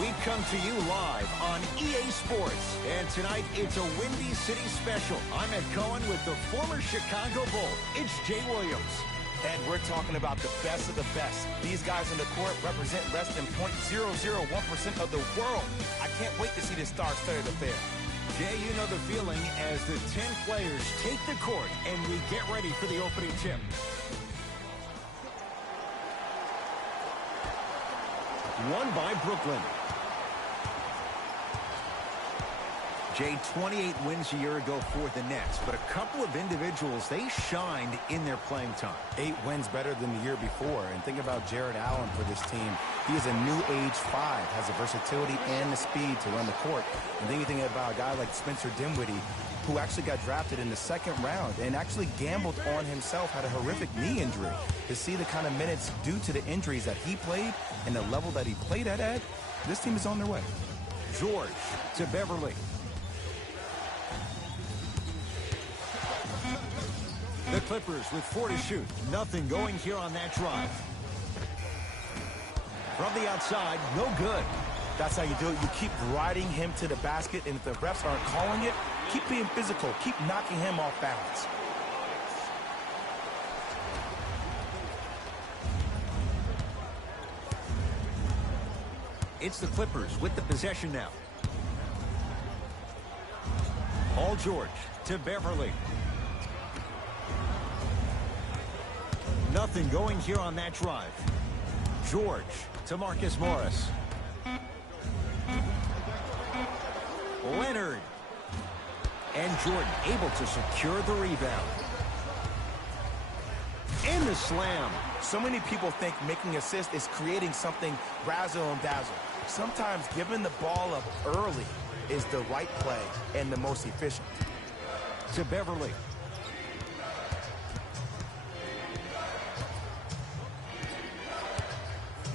We come to you live on EA Sports, and tonight it's a Windy City special. I'm Ed Cohen with the former Chicago Bull. It's Jay Williams. And we're talking about the best of the best. These guys on the court represent less than 0.001% of the world. I can't wait to see this star-studded affair. Jay, you know the feeling as the 10 players take the court and we get ready for the opening tip. Won by Brooklyn. Jay, 28 wins a year ago for the Nets, but a couple of individuals, they shined in their playing time. 8 wins better than the year before. And think about Jared Allen for this team. He is a new age 5, has the versatility and the speed to run the court. And then you think about a guy like Spencer Dinwiddie, who actually got drafted in the 2nd round and actually gambled on himself, had a horrific knee injury. To see the kind of minutes due to the injuries that he played and the level that he played at, Ed, this team is on their way. George to Beverly. The Clippers with 4 to shoot. Nothing going here on that drive. From the outside, no good. That's how you do it. You keep riding him to the basket, and if the refs aren't calling it, keep being physical. Keep knocking him off balance. It's the Clippers with the possession now. Paul George to Beverly. Nothing going here on that drive. George to Marcus Morris. Leonard. And Jordan able to secure the rebound. And the slam. So many people think making assists is creating something razzle and dazzle. Sometimes giving the ball up early is the right play and the most efficient. To Beverly.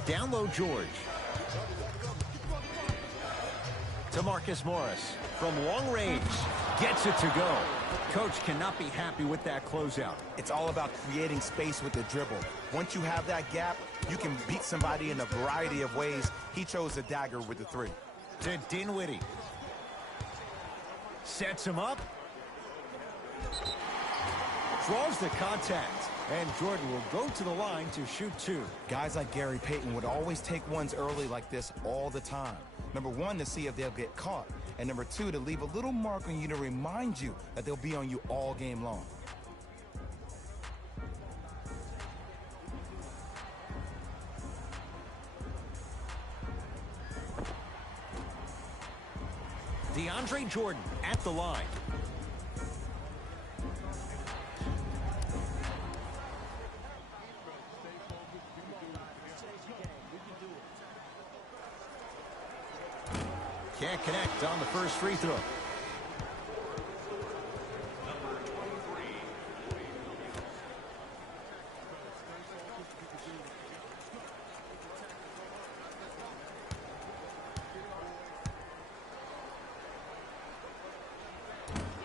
Down low, George. To Marcus Morris. From long range. Gets it to go. Coach cannot be happy with that closeout. It's all about creating space with the dribble. Once you have that gap, you can beat somebody in a variety of ways. He chose the dagger with the 3. To Dinwiddie. Sets him up. Draws the contact. And Jordan will go to the line to shoot 2. Guys like Gary Payton would always take ones early like this all the time. Number 1, to see if they'll get caught. And number 2, to leave a little mark on you to remind you that they'll be on you all game long. DeAndre Jordan at the line. Can't connect on the first free throw.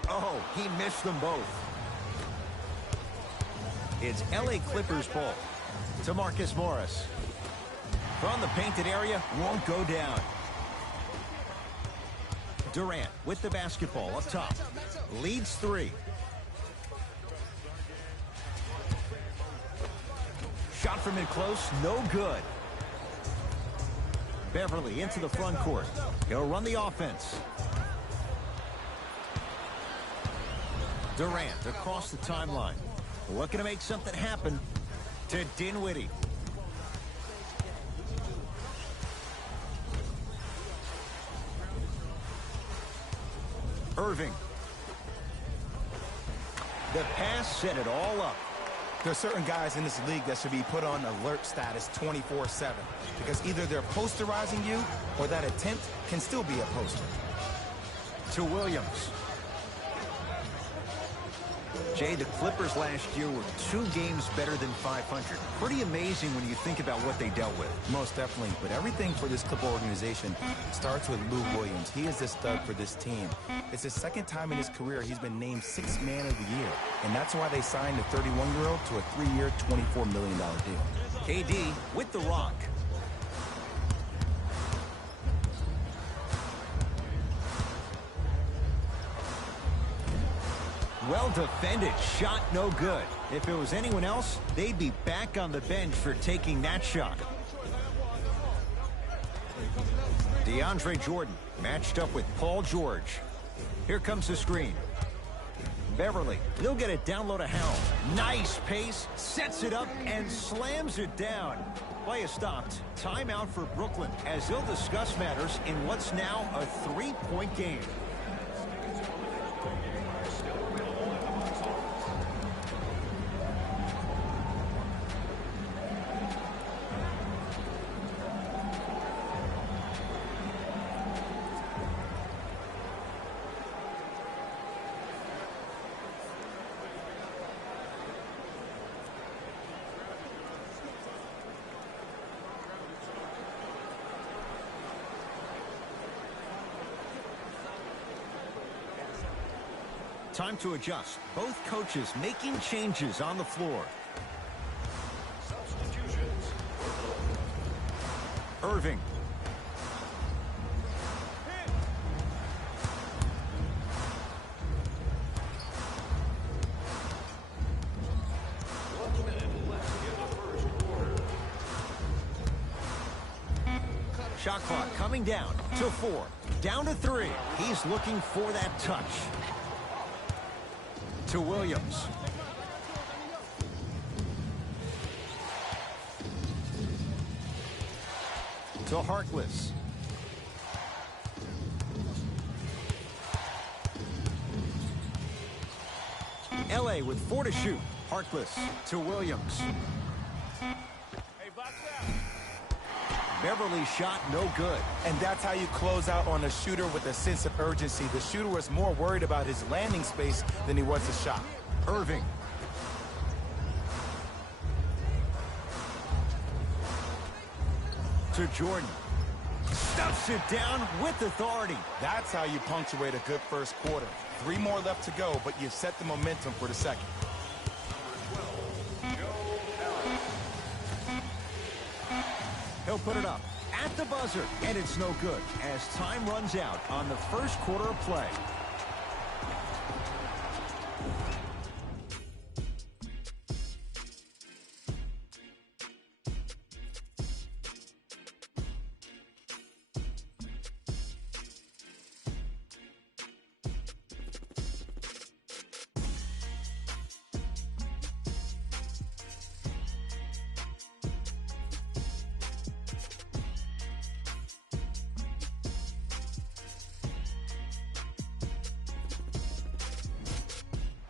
Oh, he missed them both. It's LA Clippers ball. To Marcus Morris. From the painted area, won't go down. Durant with the basketball up top. Leads 3. Shot from in close, no good. Beverly into the front court. He'll run the offense. Durant across the timeline. Looking to make something happen. To Dinwiddie. Irving. The pass set it all up. There are certain guys in this league that should be put on alert status 24/7 because either they're posterizing you or that attempt can still be a poster. To Williams. Jay, the Clippers last year were 2 games better than 500. Pretty amazing when you think about what they dealt with. Most definitely. But everything for this Clipper organization starts with Lou Williams. He is the stud for this team. It's his 2nd time in his career he's been named 6th man of the year. And that's why they signed the 31-year-old to a 3-year, $24 million deal. KD with the rock. Well defended. Shot no good. If it was anyone else, they'd be back on the bench for taking that shot. DeAndre Jordan matched up with Paul George. Here comes the screen. Beverly, he'll get it down low to Howell. Nice pace, sets it up, and slams it down. Play is stopped. Timeout for Brooklyn as they'll discuss matters in what's now a three-point game. Time to adjust. Both coaches making changes on the floor. Substitutions. Irving. Shot clock coming down to 4. Down to 3. He's looking for that touch. To Williams. To Harkless. LA with 4 to shoot. Harkless to Williams. Beverly's shot no good. And that's how you close out on a shooter with a sense of urgency. The shooter was more worried about his landing space than he was his shot. Irving. To Jordan. Stuffs it down with authority. That's how you punctuate a good first quarter. 3 more left to go, but you set the momentum for the second. He'll put it up at the buzzer, and it's no good as time runs out on the first quarter of play.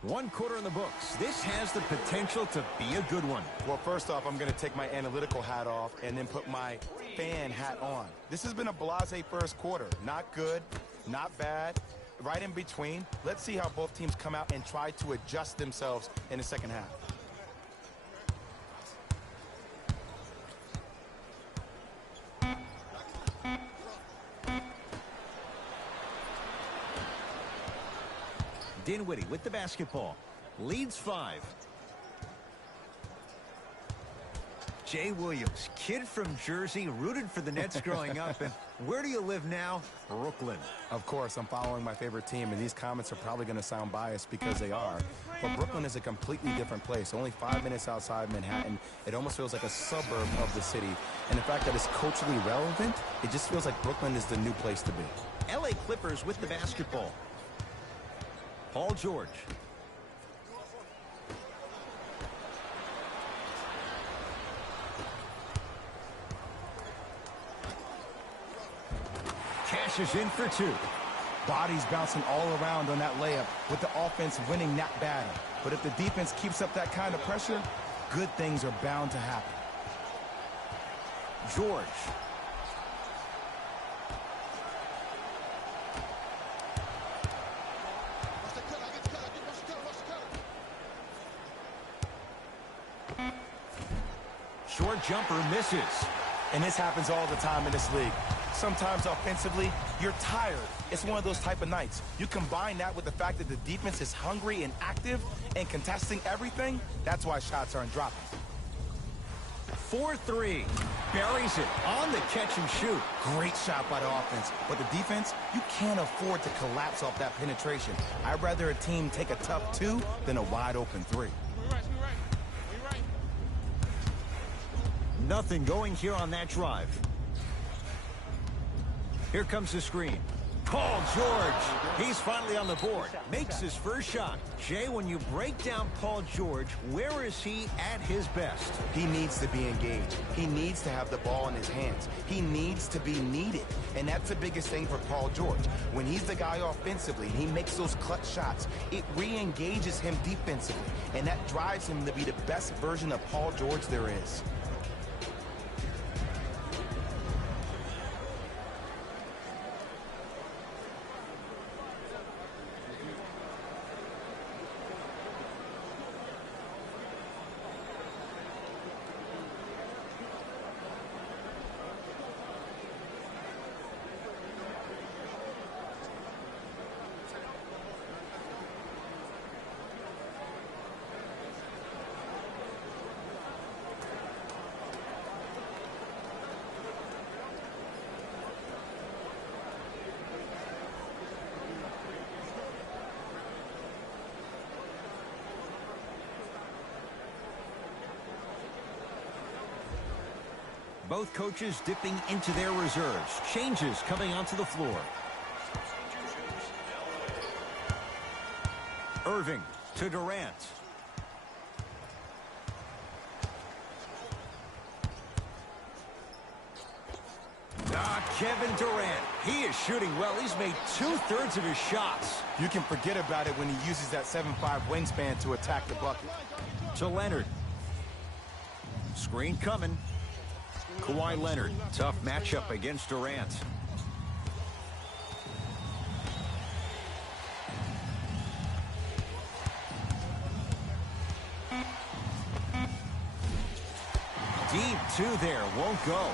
One quarter in the books. This has the potential to be a good one. Well, first off, I'm going to take my analytical hat off and then put my fan hat on. This has been a blasé first quarter. Not good, not bad, right in between. Let's see how both teams come out and try to adjust themselves in the second half. Dinwiddie with the basketball. Leads 5. Jay Williams, kid from Jersey, rooted for the Nets growing up. And where do you live now? Brooklyn. Of course, I'm following my favorite team, and these comments are probably going to sound biased because they are. But Brooklyn is a completely different place. Only 5 minutes outside Manhattan. It almost feels like a suburb of the city. And the fact that it's culturally relevant, it just feels like Brooklyn is the new place to be. LA Clippers with the basketball. Paul George. Cashes in for 2. Bodies bouncing all around on that layup with the offense winning that battle. But if the defense keeps up that kind of pressure, good things are bound to happen. George. Short jumper misses. And this happens all the time in this league. Sometimes offensively, you're tired. It's one of those type of nights. You combine that with the fact that the defense is hungry and active and contesting everything, that's why shots aren't dropping. 4-3. Buries it on the catch and shoot. Great shot by the offense, but the defense, you can't afford to collapse off that penetration. I'd rather a team take a tough 2 than a wide open 3. Nothing going here on that drive. Here comes the screen. Paul George, he's finally on the board, makes his first shot. Jay, when you break down Paul George, where is he at his best? He needs to be engaged. He needs to have the ball in his hands. He needs to be needed. And that's the biggest thing for Paul George. When he's the guy offensively and he makes those clutch shots, it re-engages him defensively. And that drives him to be the best version of Paul George there is. Both coaches dipping into their reserves. Changes coming onto the floor. Irving to Durant. Kevin Durant. He is shooting well. He's made 2/3 of his shots. You can forget about it when he uses that 7'5" wingspan to attack the bucket. To Leonard. Screen coming. Kawhi Leonard, tough matchup against Durant. Deep 2 there, won't go.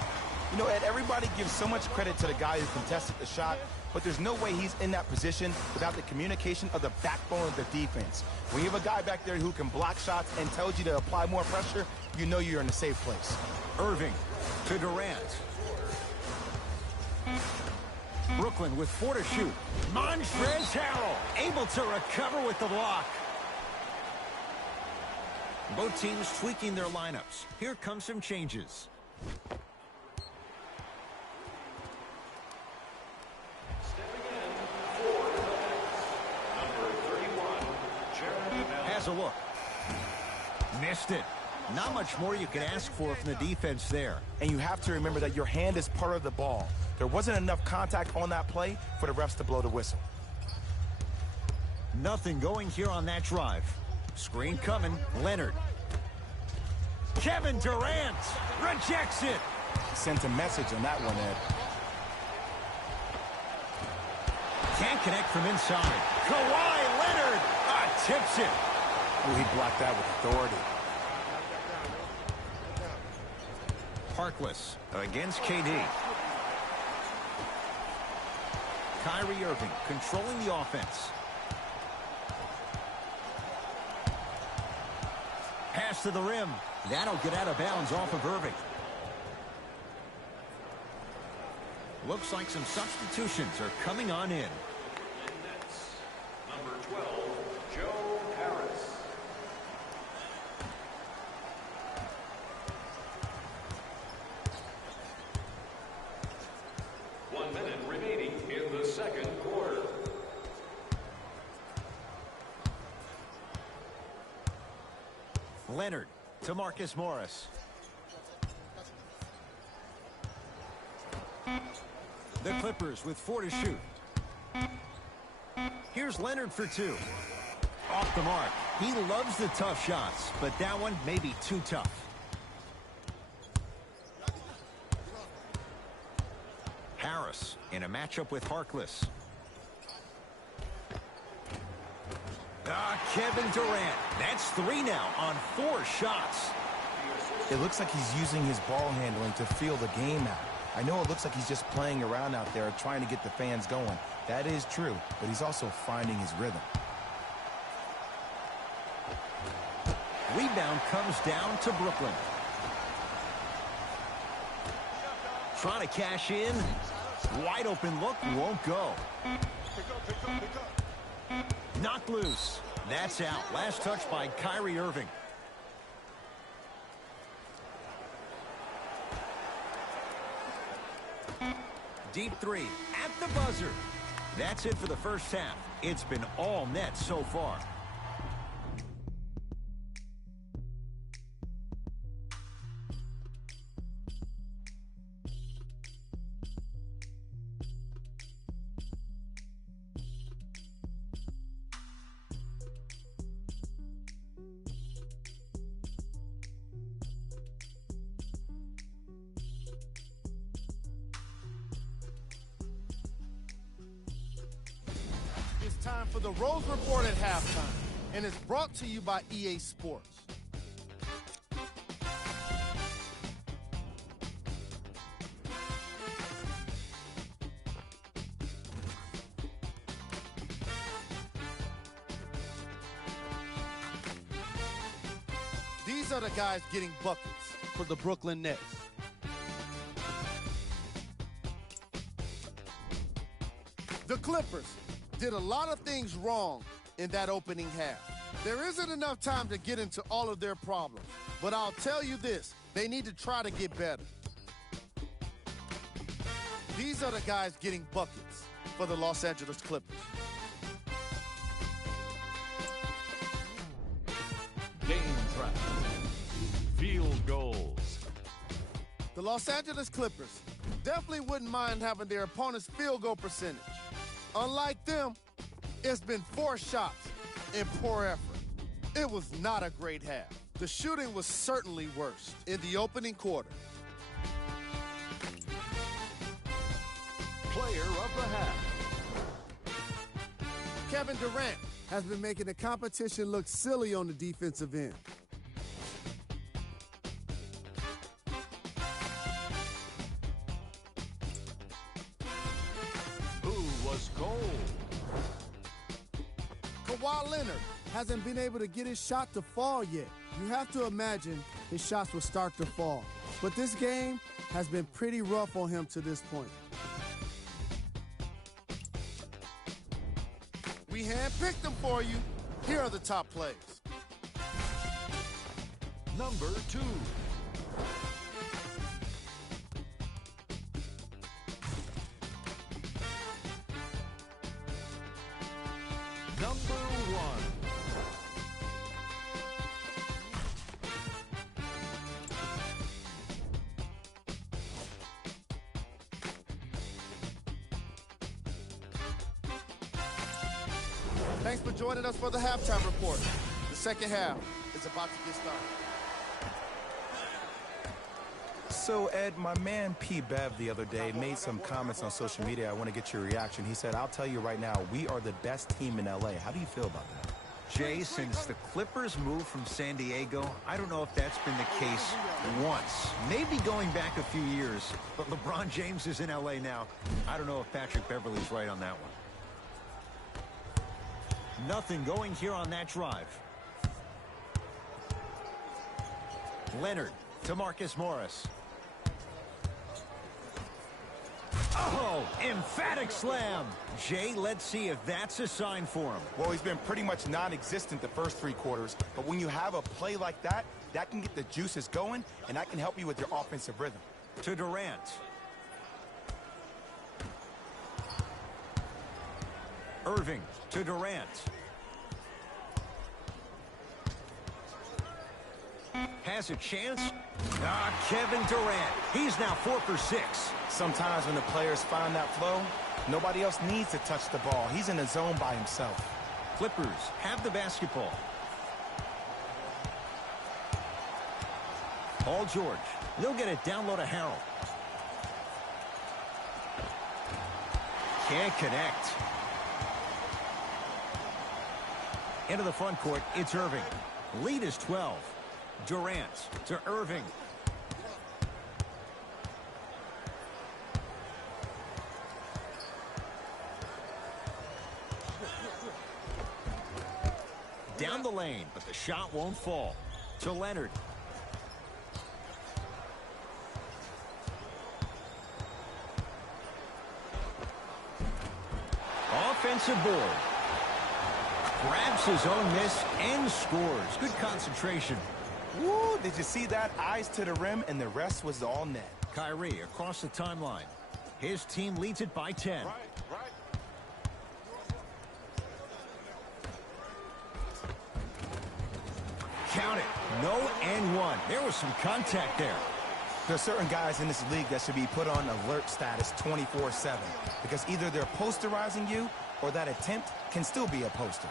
You know, Ed, everybody gives so much credit to the guy who contested the shot, but there's no way he's in that position without the communication of the backbone of the defense. When you have a guy back there who can block shots and tells you to apply more pressure, you know you're in a safe place. Irving to Durant. Brooklyn with 4 to shoot. Montrezl Harrell able to recover with the block. Both teams tweaking their lineups. Here come some changes. Has a look. Missed it. Not much more you can ask for from the defense there. And you have to remember that your hand is part of the ball. There wasn't enough contact on that play for the refs to blow the whistle. Nothing going here on that drive. Screen coming. Leonard. Kevin Durant rejects it. Sent a message on that one, Ed. Can't connect from inside. Kawhi Leonard tips it. Oh, he blocked that with authority. Harkless against KD. Kyrie Irving controlling the offense. Pass to the rim. That'll get out of bounds off of Irving. Looks like some substitutions are coming on in. Number 12, Joe Harris. One minute remaining in the second quarter. Leonard to Marcus Morris. The Clippers with 4 to shoot. Here's Leonard for 2. Off the mark. He loves the tough shots, but that one may be too tough. Harris in a matchup with Harkless. Kevin Durant. That's 3 now on 4 shots. It looks like he's using his ball handling to feel the game out. I know it looks like he's just playing around out there trying to get the fans going. That is true, but he's also finding his rhythm. Rebound comes down to Brooklyn. Trying to cash in. Wide open look, won't go. Knocked loose. That's out. Last touch by Kyrie Irving. Deep three at the buzzer. That's it for the first half. It's been all net so far. Time for the Rose Report at halftime, and it's brought to you by EA Sports. These are the guys getting buckets for the Brooklyn Nets. The Clippers did a lot of things wrong in that opening half. There isn't enough time to get into all of their problems, but I'll tell you this, they need to try to get better. These are the guys getting buckets for the Los Angeles Clippers. Game trap. Field goals. The Los Angeles Clippers definitely wouldn't mind having their opponent's field goal percentage. Unlike them, it's been 4 shots and poor effort. It was not a great half. The shooting was certainly worse in the opening quarter. Player of the half. Kevin Durant has been making the competition look silly on the defensive end. Goal. Kawhi Leonard hasn't been able to get his shot to fall yet. You have to imagine his shots will start to fall. But this game has been pretty rough on him to this point. We handpicked them for you. Here are the top plays. Number 2. Number 1. Thanks for joining us for the halftime report. The second half is about to get started. So, Ed, my man P. Bev the other day made some comments on social media. I want to get your reaction. He said, I'll tell you right now, we are the best team in L.A. How do you feel about that? Jay, since the Clippers moved from San Diego, I don't know if that's been the case once. Maybe going back a few years, but LeBron James is in L.A. now. I don't know if Patrick Beverley's right on that one. Nothing going here on that drive. Leonard to Marcus Morris. Oh, emphatic slam. Jay, let's see if that's a sign for him. Well, he's been pretty much non-existent the first 3 quarters, but when you have a play like that, that can get the juices going, and that can help you with your offensive rhythm. To Durant. Irving to Durant. Has a chance. Kevin Durant. He's now 4 for 6. Sometimes when the players find that flow, nobody else needs to touch the ball. He's in the zone by himself. Clippers have the basketball. Paul George. They'll get it down low to Harold. Can't connect. Into the front court, it's Irving. Lead is 12. Durant to Irving. Down the lane, but the shot won't fall. To Leonard. offensive board. Grabs his own miss and scores. Good concentration. Woo, did you see that? Eyes to the rim, and the rest was all net. Kyrie across the timeline. His team leads it by 10. Count it. No and one. There was some contact there. There are certain guys in this league that should be put on alert status 24/7 because either they're posterizing you or that attempt can still be a poster.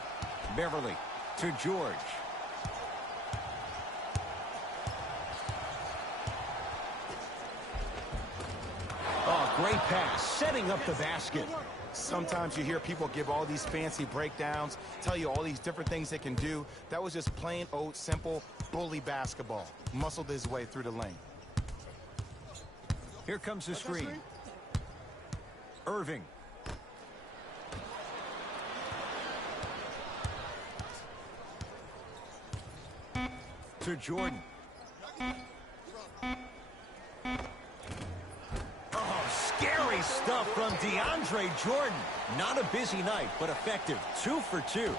Beverly to George. Oh, great pass, setting up the basket. Sometimes you hear people give all these fancy breakdowns, tell you all these different things they can do. That was just plain old simple bully basketball. Muscled his way through the lane. Here comes the screen. Irving. To Jordan. Oh, scary stuff from DeAndre Jordan. Not a busy night, but effective. 2 for 2.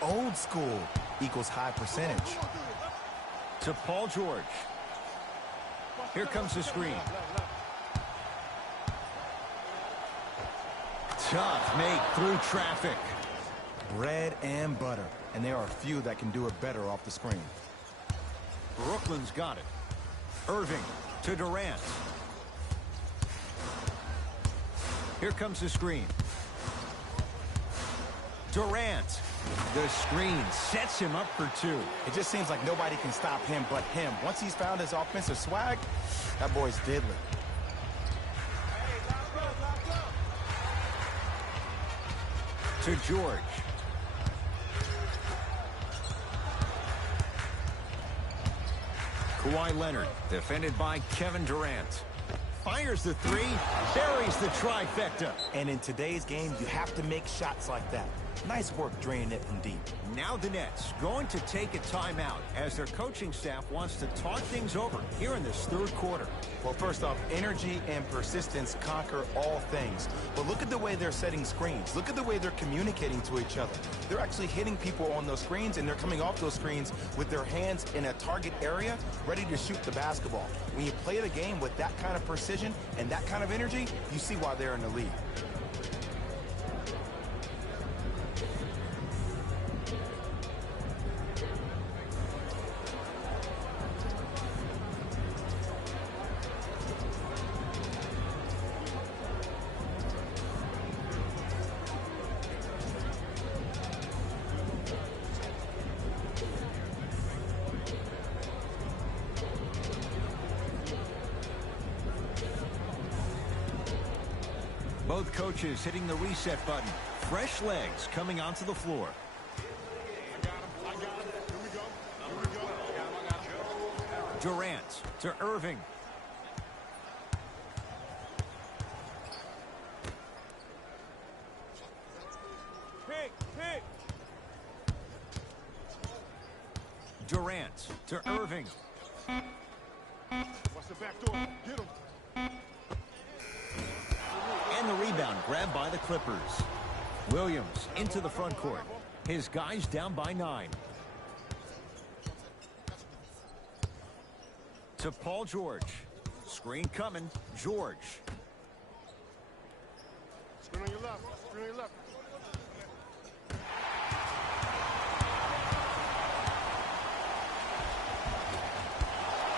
Old school equals high percentage. To Paul George. Here comes the screen. Tough make through traffic. Bread and butter. And there are a few that can do it better off the screen. Brooklyn's got it. Irving to Durant. Here comes the screen. Durant. The screen sets him up for 2. It just seems like nobody can stop him but him. Once he's found his offensive swag, that boy's deadly. To George. Kawhi Leonard, defended by Kevin Durant. Fires the 3, buries the trifecta. And in today's game, you have to make shots like that. Nice work draining it from deep. Now the Nets going to take a timeout as their coaching staff wants to talk things over here in this third quarter. Well, first off, energy and persistence conquer all things. But look at the way they're setting screens. Look at the way they're communicating to each other. They're actually hitting people on those screens, and they're coming off those screens with their hands in a target area, ready to shoot the basketball. When you play the game with that kind of precision and that kind of energy, you see why they're in the lead. Both coaches hitting the reset button. Fresh legs coming onto the floor. Durant to Irving. Durant to Irving. Watch the back door. Get him. And the rebound grabbed by the Clippers. Williams into the front court. His guys down by 9. To Paul George. Screen coming. George. Screen on your left. Screen on your left.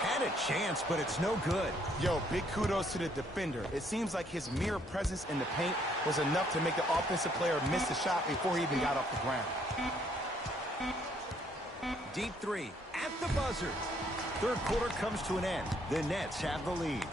Had a chance, but it's no good. Yo, big kudos to the defender. It seems like his mere presence in the paint was enough to make the offensive player miss the shot before he even got off the ground. Deep 3 at the buzzer. Third quarter comes to an end. The Nets have the lead.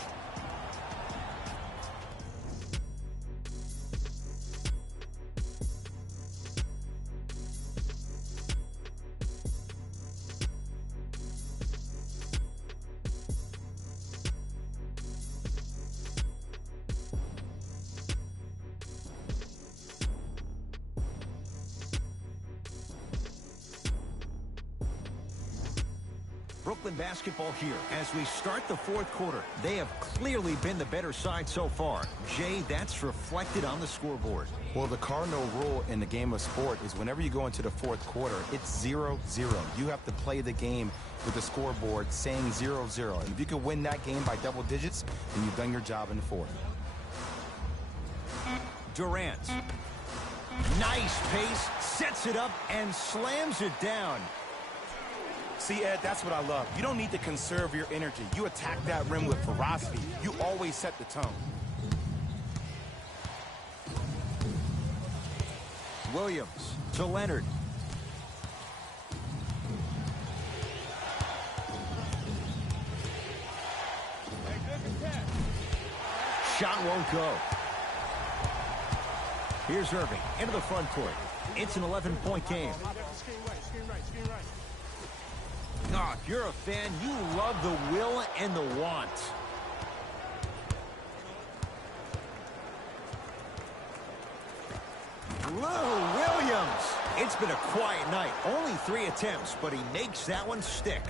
Brooklyn basketball here as we start the fourth quarter. They have clearly been the better side so far. Jay, that's reflected on the scoreboard. Well, the cardinal rule in the game of sport is whenever you go into the fourth quarter, it's 0-0. You have to play the game with the scoreboard saying 0-0. And if you can win that game by double digits, then you've done your job in the fourth. Durant. Nice pace, sets it up, and slams it down. See, Ed, that's what I love. You don't need to conserve your energy. You attack that rim with ferocity. You always set the tone. Williams to Leonard. Shot won't go. Here's Irving into the front court. It's an 11-point game. Oh, if you're a fan, you love the will and the want. Lou Williams. It's been a quiet night. Only 3 attempts, but he makes that one stick.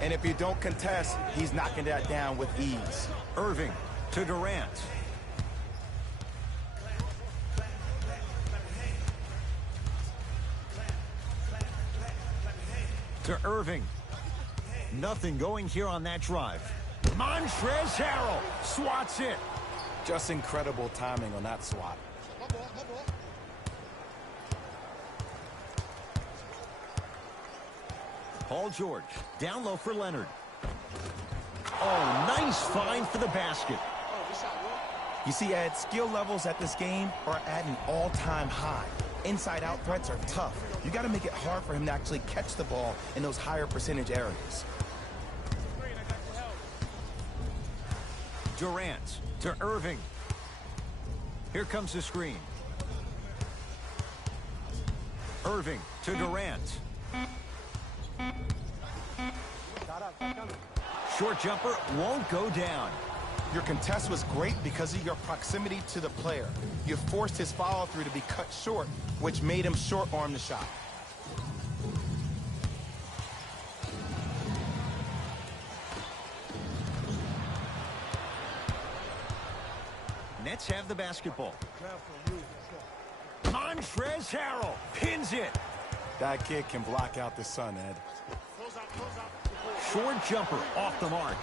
And if you don't contest, he's knocking that down with ease. Irving to Durant. To Irving. Nothing going here on that drive. Montrezl Harrell swats it. Just incredible timing on that swat. Paul George down low for Leonard. Oh, nice find for the basket. You see, Ed, skill levels at this game are at an all-time high. Inside-out threats are tough. You got to make it hard for him to actually catch the ball in those higher percentage areas. Durant to Irving. Here comes the screen. Irving to Durant. Short jumper won't go down. Your contest was great because of your proximity to the player. You forced his follow-through to be cut short, which made him short-arm the shot. Nets have the basketball. Montrezl Harrell pins it. That kid can block out the sun, Ed. Short jumper off the mark.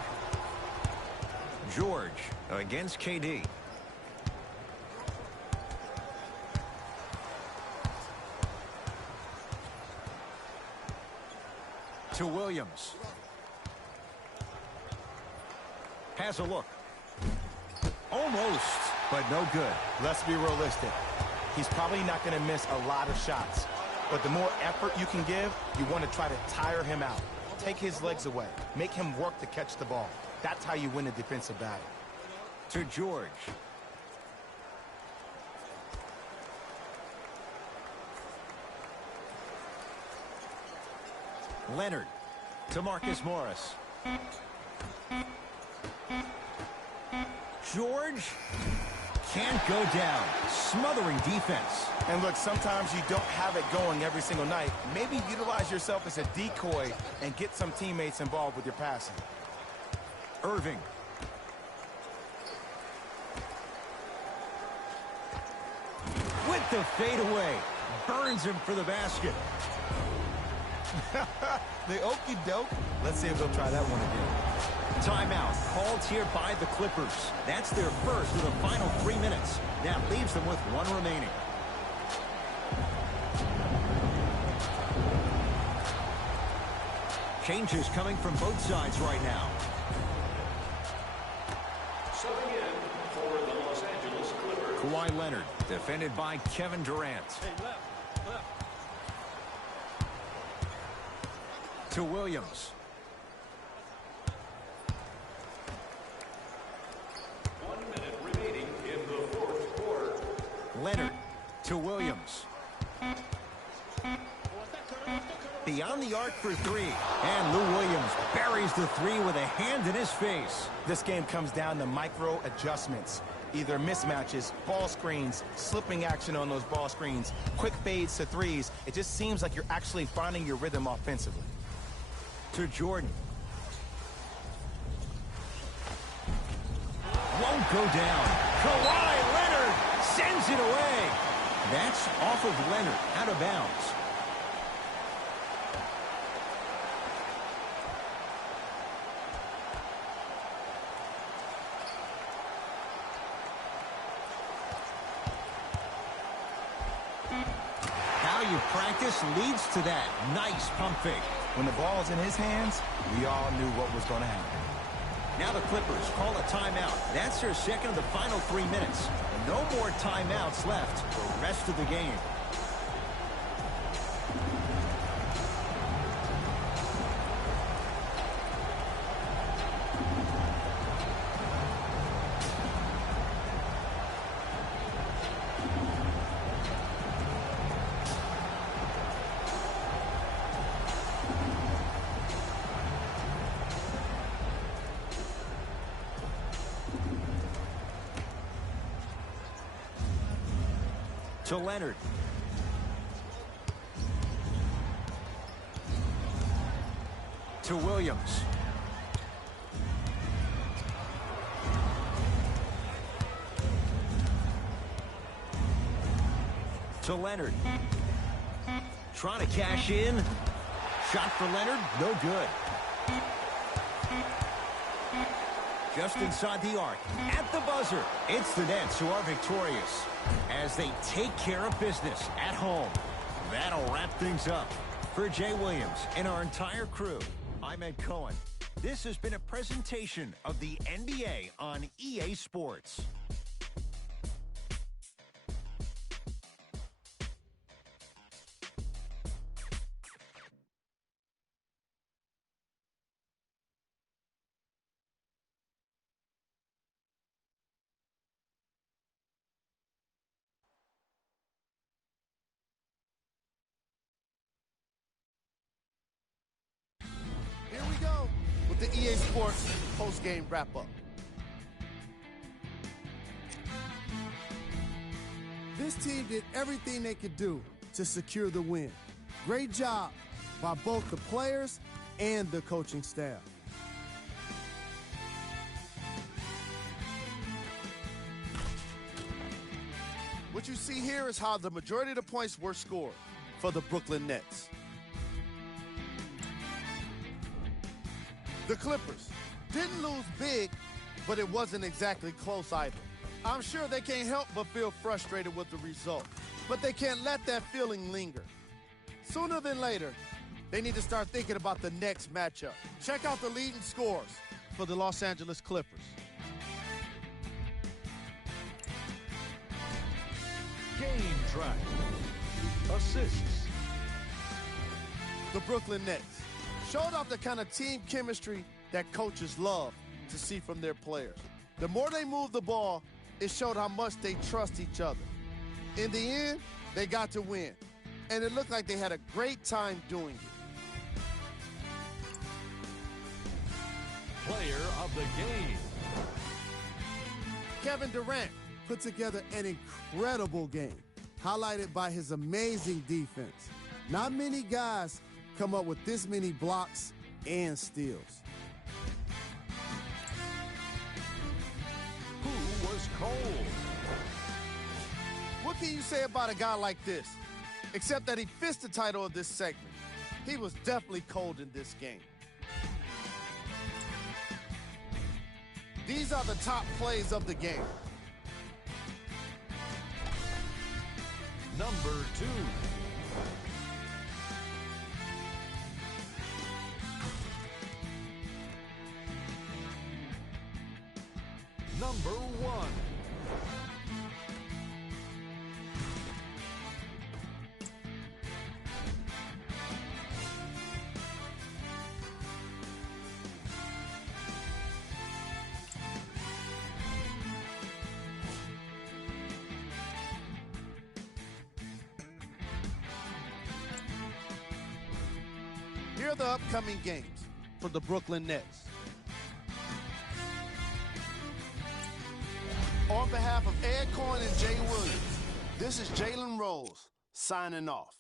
George against KD. To Williams. Has a look. Almost, but no good. Let's be realistic. He's probably not going to miss a lot of shots. But the more effort you can give, you want to try to tire him out. Take his legs away. Make him work to catch the ball. That's how you win a defensive battle. To George. Leonard to Marcus Morris. George can't go down. Smothering defense. And look, sometimes you don't have it going every single night. Maybe utilize yourself as a decoy and get some teammates involved with your passing. Irving. With the fadeaway. Burns him for the basket. The okie doke. Let's see if they'll try that one again. Timeout called here by the Clippers. That's their first of the final 3 minutes. That leaves them with 1 remaining. Changes coming from both sides right now. Subbing in for the Los Angeles Clippers. Kawhi Leonard, defended by Kevin Durant. To Williams. 1 minute remaining in the fourth quarter. Leonard to Williams. Beyond the arc for 3. And Lou Williams buries the 3 with a hand in his face. This game comes down to micro adjustments. Either mismatches, ball screens, slipping action on those ball screens, quick fades to 3s. It just seems like you're actually finding your rhythm offensively. To Jordan. Won't go down. Kawhi Leonard sends it away. That's off of Leonard, out of bounds. How you practice leads to that. Nice pump fake. When the ball is in his hands, we all knew what was going to happen. Now the Clippers call a timeout. That's their second of the final 3 minutes. No more timeouts left for the rest of the game. To Leonard. To Williams. To Leonard. Trying to cash in. Shot for Leonard. No good. Just inside the arc. At the buzzer. It's the Nets who are victorious as they take care of business at home. That'll wrap things up. For Jay Williams and our entire crew, I'm Ed Cohen. This has been a presentation of the NBA on EA Sports. Here we go with the EA Sports post-game wrap-up. This team did everything they could do to secure the win. Great job by both the players and the coaching staff. What you see here is how the majority of the points were scored for the Brooklyn Nets. The Clippers didn't lose big, but it wasn't exactly close either. I'm sure they can't help but feel frustrated with the result, but they can't let that feeling linger. Sooner than later, they need to start thinking about the next matchup. Check out the leading scores for the Los Angeles Clippers. Game track. Assists. The Brooklyn Nets showed off the kind of team chemistry that coaches love to see from their players. The more they moved the ball, it showed how much they trust each other. In the end, they got to win, and it looked like they had a great time doing it. Player of the game. Kevin Durant put together an incredible game, highlighted by his amazing defense. Not many guys come up with this many blocks and steals. Who was cold? What can you say about a guy like this? Except that he fits the title of this segment. He was definitely cold in this game. These are the top plays of the game. Number 2. Number 1. Here are the upcoming games for the Brooklyn Nets. On behalf of Ed Cohen and Jay Williams, this is Jalen Rose signing off.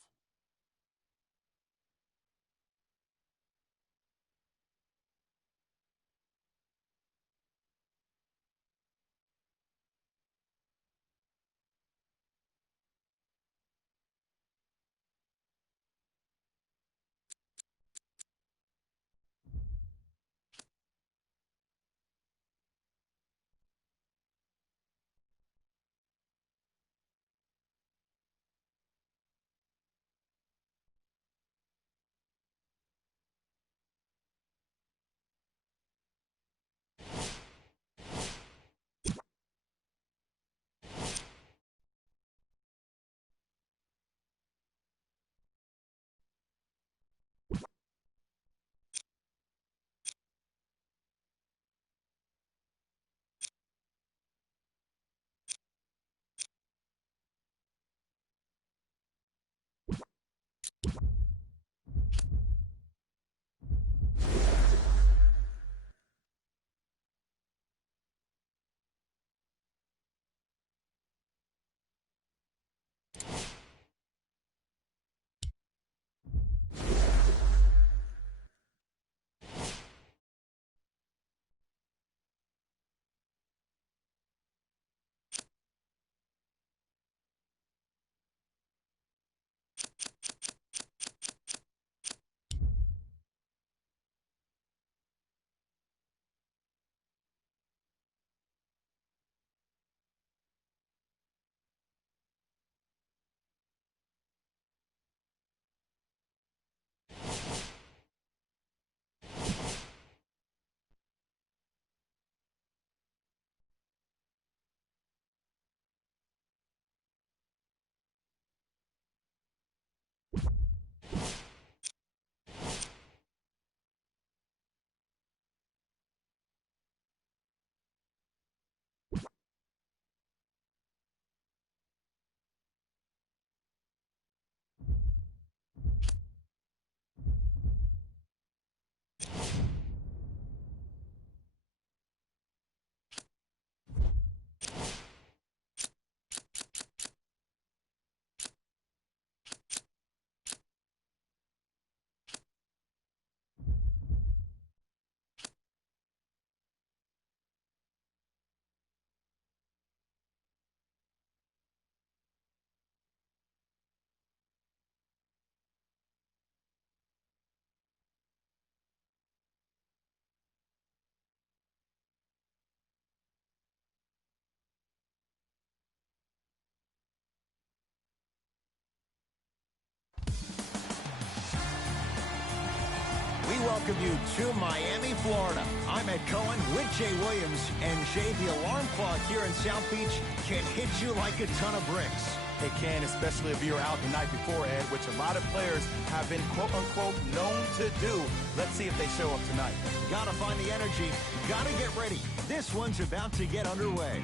We welcome you to Miami, Florida. I'm Ed Cohen with Jay Williams. And Jay, the alarm clock here in South Beach can hit you like a ton of bricks. It can, especially if you're out the night before, Ed, which a lot of players have been, quote-unquote, known to do. Let's see if they show up tonight. Gotta find the energy. Gotta get ready. This one's about to get underway.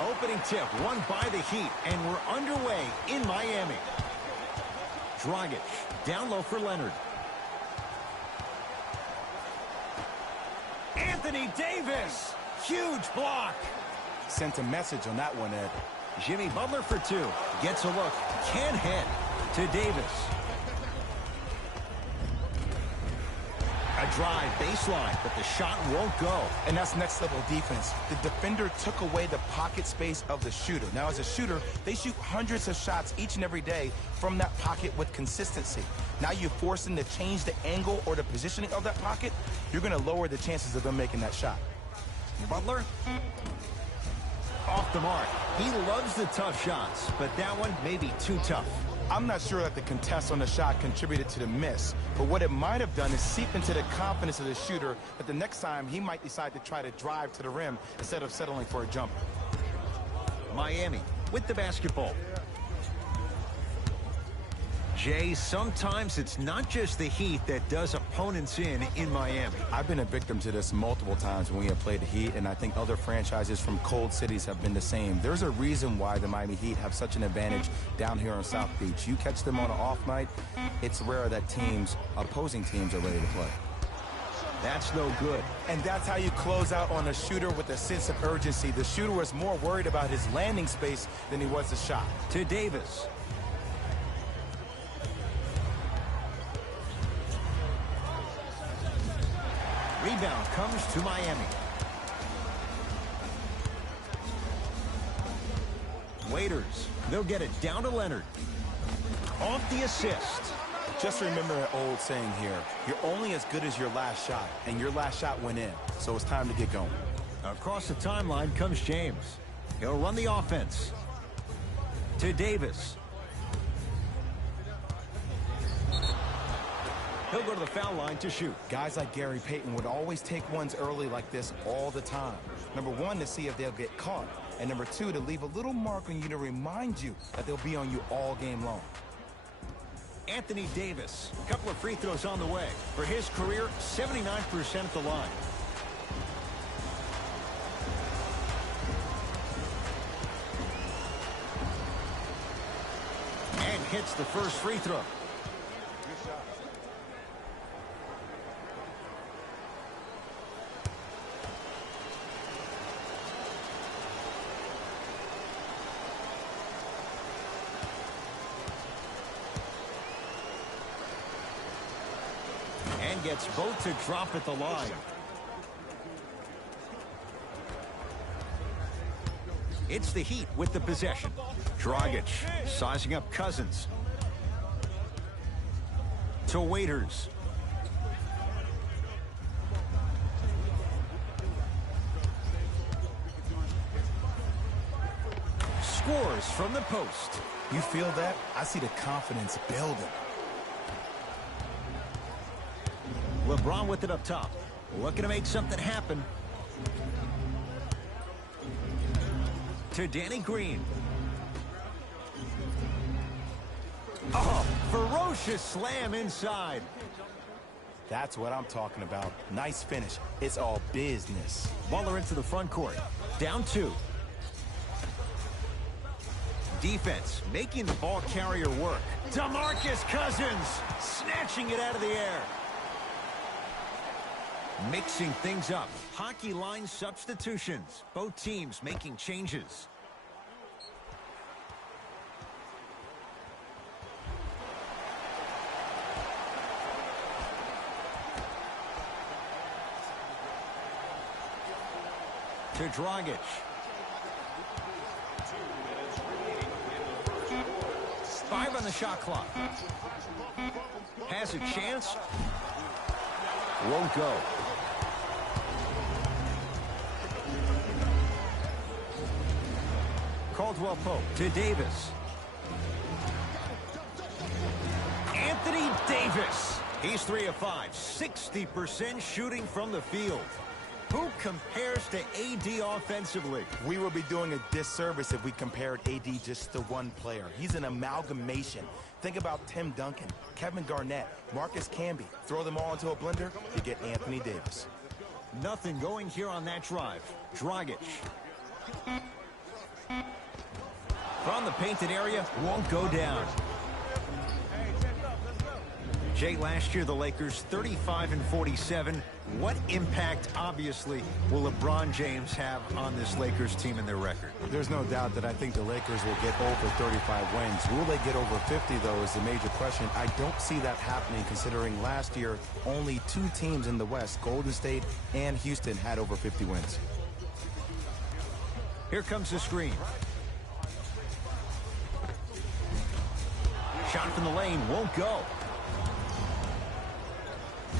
Opening tip, won by the Heat, and we're underway in Miami. Dragic, down low for Leonard. Anthony Davis, huge block. Sent a message on that one, Ed. Jimmy Butler for two, gets a look, can't hit, to Davis. A drive baseline, but the shot won't go. And that's next level defense. The defender took away the pocket space of the shooter. Now, as a shooter, they shoot hundreds of shots each and every day from that pocket with consistency. Now you force them to change the angle or the positioning of that pocket, you're going to lower the chances of them making that shot. Butler, off the mark. He loves the tough shots, but that one may be too tough. I'm not sure that the contest on the shot contributed to the miss, but what it might have done is seep into the confidence of the shooter that the next time he might decide to try to drive to the rim instead of settling for a jumper. Miami with the basketball. Jay, sometimes it's not just the Heat that does opponents in Miami. I've been a victim to this multiple times when we have played the Heat, and I think other franchises from cold cities have been the same. There's a reason why the Miami Heat have such an advantage down here on South Beach. You catch them on an off night, it's rare that opposing teams are ready to play. That's no good. And that's how you close out on a shooter with a sense of urgency. The shooter was more worried about his landing space than he was the shot. To Davis. Rebound comes to Miami. Waiters, they'll get it down to Leonard. Off the assist. Just remember an old saying here, you're only as good as your last shot, and your last shot went in, so it's time to get going. Across the timeline comes James. He'll run the offense. To Davis. He'll go to the foul line to shoot. Guys like Gary Payton would always take ones early like this all the time. Number one, to see if they'll get caught. And number two, to leave a little mark on you to remind you that they'll be on you all game long. Anthony Davis, a couple of free throws on the way. For his career, 79% at the line. And hits the first free throw. And gets both to drop at the line. It's the Heat with the possession. Dragic sizing up Cousins. To Waiters. Scores from the post. You feel that? I see the confidence building. LeBron with it up top. Looking to make something happen. To Danny Green. Oh, ferocious slam inside. That's what I'm talking about. Nice finish. It's all business. Waller into the front court. Down 2. Defense making the ball carrier work. DeMarcus Cousins snatching it out of the air. Mixing things up. Hockey line substitutions. Both teams making changes. To Dragic. 5 on the shot clock. Has a chance. Won't go. Caldwell Pope to Davis. Anthony Davis. He's 3 of 5. 60% shooting from the field. Who compares to AD offensively? We would be doing a disservice if we compared AD just to one player. He's an amalgamation. Think about Tim Duncan, Kevin Garnett, Marcus Camby. Throw them all into a blender, you get Anthony Davis. Nothing going here on that drive. Dragic. From the painted area, won't go down. Jay, last year the Lakers 35-47. What impact, obviously, will LeBron James have on this Lakers team and their record? There's no doubt that I think the Lakers will get over 35 wins. Will they get over 50, though, is the major question. I don't see that happening, considering last year only 2 teams in the West, Golden State and Houston, had over 50 wins. Here comes the screen. Shot from the lane, won't go.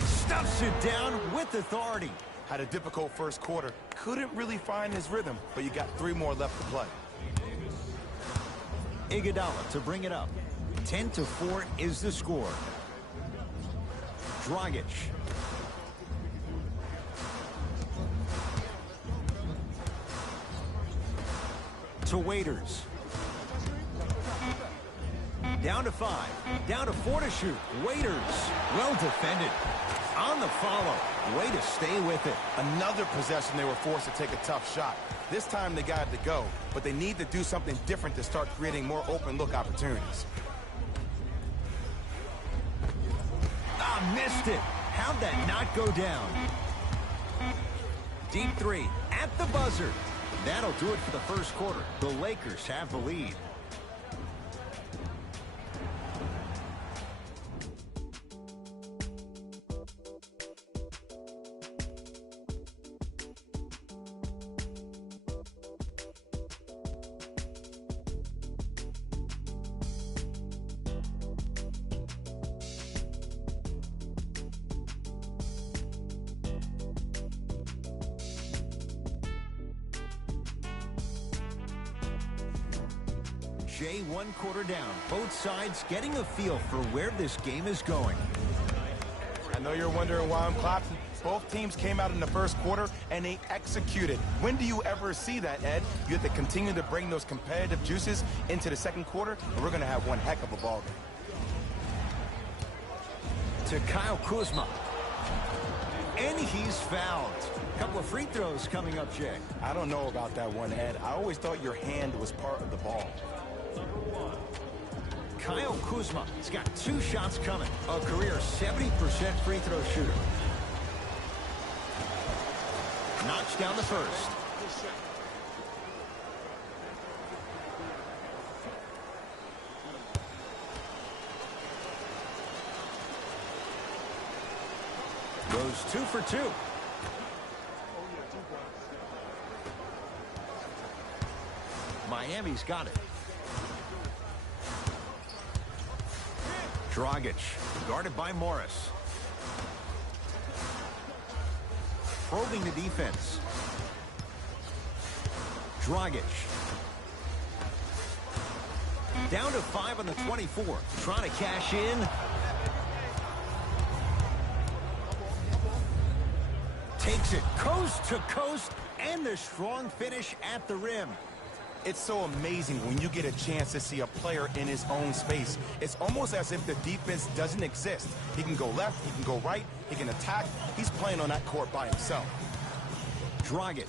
Stuffs it down with authority. Had a difficult first quarter. Couldn't really find his rhythm, but you got 3 more left to play. Iguodala to bring it up. 10-4 is the score. Dragic. To Waiters. Down to 5. Down to 4 to shoot. Waiters. Well defended. On the follow. Way to stay with it. Another possession they were forced to take a tough shot. This time they got it to go, but they need to do something different to start creating more open look opportunities. Ah, missed it. How'd that not go down? Deep 3 at the buzzer. That'll do it for the first quarter. The Lakers have the lead. Jay, 1 quarter down. Both sides getting a feel for where this game is going. I know you're wondering why I'm clapping. Both teams came out in the first quarter, and they executed. When do you ever see that, Ed? You have to continue to bring those competitive juices into the second quarter, and we're going to have one heck of a ball game. To Kyle Kuzma. And he's fouled. Couple of free throws coming up, Jay. I don't know about that one, Ed. I always thought your hand was part of the ball. Kyle Kuzma has got 2 shots coming. A career 70% free throw shooter. Knocks down the first. Goes 2 for 2. Miami's got it. Dragic, guarded by Morris. Probing the defense. Dragic. Down to 5 on the 24. Trying to cash in. Takes it coast to coast, and the strong finish at the rim. It's so amazing when you get a chance to see a player in his own space. It's almost as if the defense doesn't exist. He can go left, he can go right, he can attack. He's playing on that court by himself. Dragic.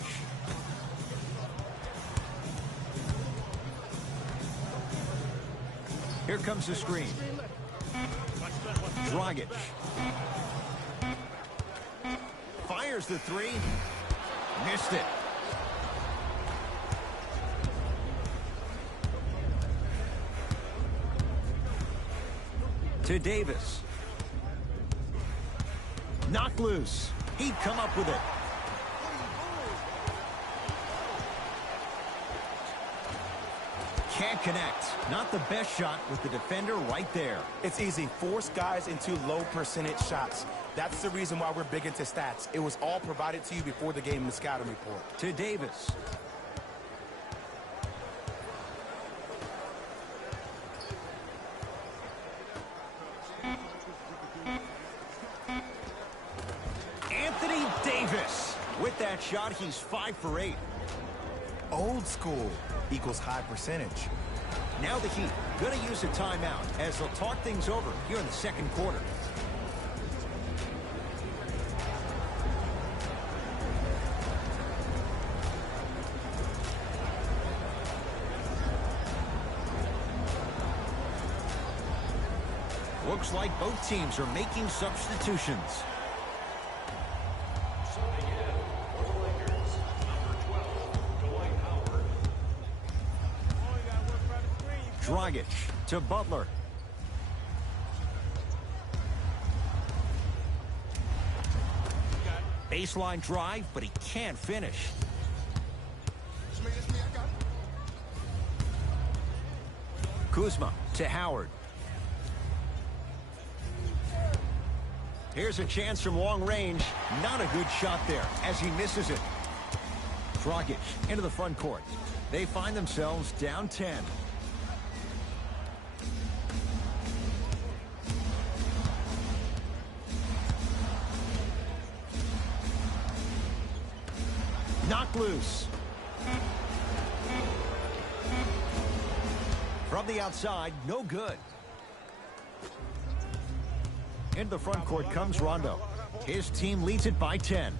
Here comes the screen. Dragic. Fires the three. Missed it. To Davis. Knocked loose. He'd come up with it. Can't connect. Not the best shot with the defender right there. It's easy. Force guys into low percentage shots. That's the reason why we're big into stats. It was all provided to you before the game in the scouting report. To Davis. Anthony Davis. With that shot, he's 5 for 8. Old school equals high percentage. Now the Heat going to use a timeout as they'll talk things over here in the second quarter. Looks like both teams are making substitutions. Subbing in for the Lakers, number 12, Dwight Howard. Dragic to Butler. Baseline drive, but he can't finish. Kuzma to Howard. Here's a chance from long range. Not a good shot there as he misses it. Dragic into the front court. They find themselves down 10. Knocked loose. From the outside, no good. Into the front court comes Rondo. His team leads it by 10.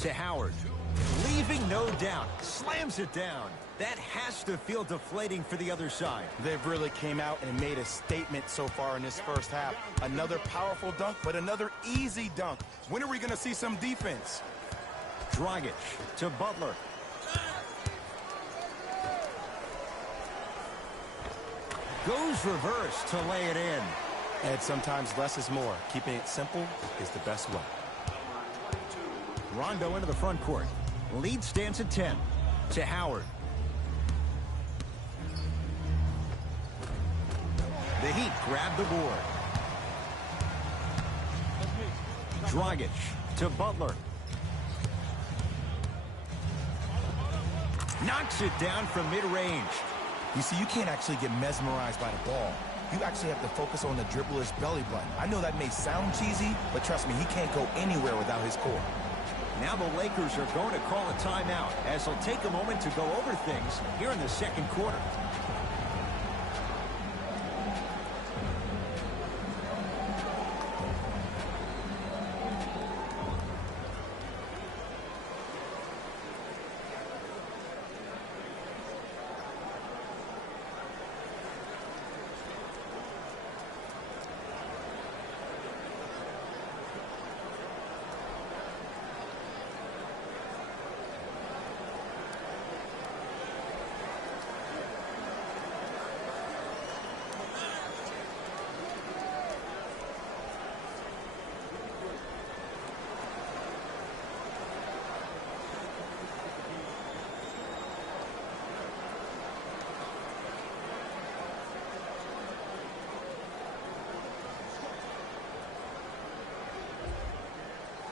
To Howard. Leaving no doubt. Slams it down. That has to feel deflating for the other side. They've really came out and made a statement so far in this first half. Another powerful dunk, but another easy dunk. When are we going to see some defense? Dragic to Butler. Goes reverse to lay it in. And sometimes less is more. Keeping it simple is the best way. Rondo into the front court. Lead stands at 10. To Howard. The Heat grab the board. Dragic to Butler. Knocks it down from mid-range. You see, you can't actually get mesmerized by the ball. You actually have to focus on the dribbler's belly button. I know that may sound cheesy, but trust me, he can't go anywhere without his core. Now the Lakers are going to call a timeout as they'll take a moment to go over things here in the second quarter.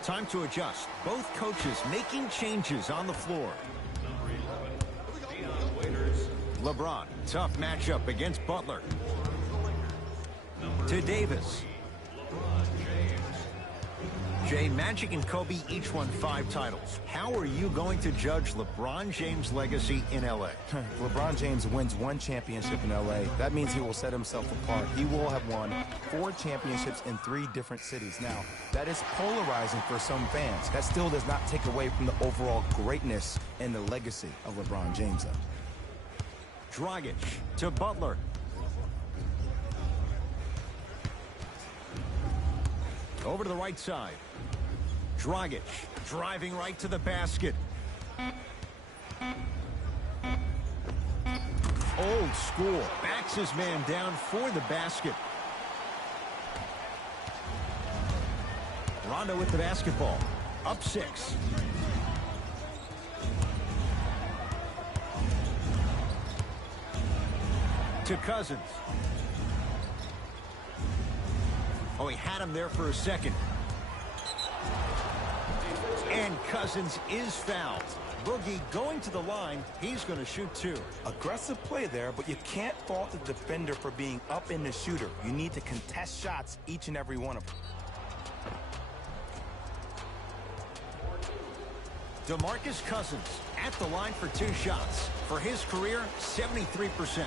Time to adjust. Both coaches making changes on the floor. Number 11, Deion Waiters. LeBron, tough matchup against Butler. To Davis. LeBron James. Jay, Magic and Kobe each won 5 titles. How are you going to judge LeBron James' legacy in L.A.? LeBron James wins 1 championship in L.A. That means he will set himself apart. He will have won 4 championships in 3 different cities. Now, that is polarizing for some fans. That still does not take away from the overall greatness and the legacy of LeBron James, though. Dragic to Butler. Over to the right side. Dragic driving right to the basket. Old school. Backs his man down for the basket. Rondo with the basketball. Up 6. To Cousins. Oh, he had him there for a second. And Cousins is fouled. Boogie going to the line. He's going to shoot 2. Aggressive play there, but you can't fault the defender for being up in the shooter. You need to contest shots, each and every one of them. DeMarcus Cousins at the line for 2 shots. For his career, 73%.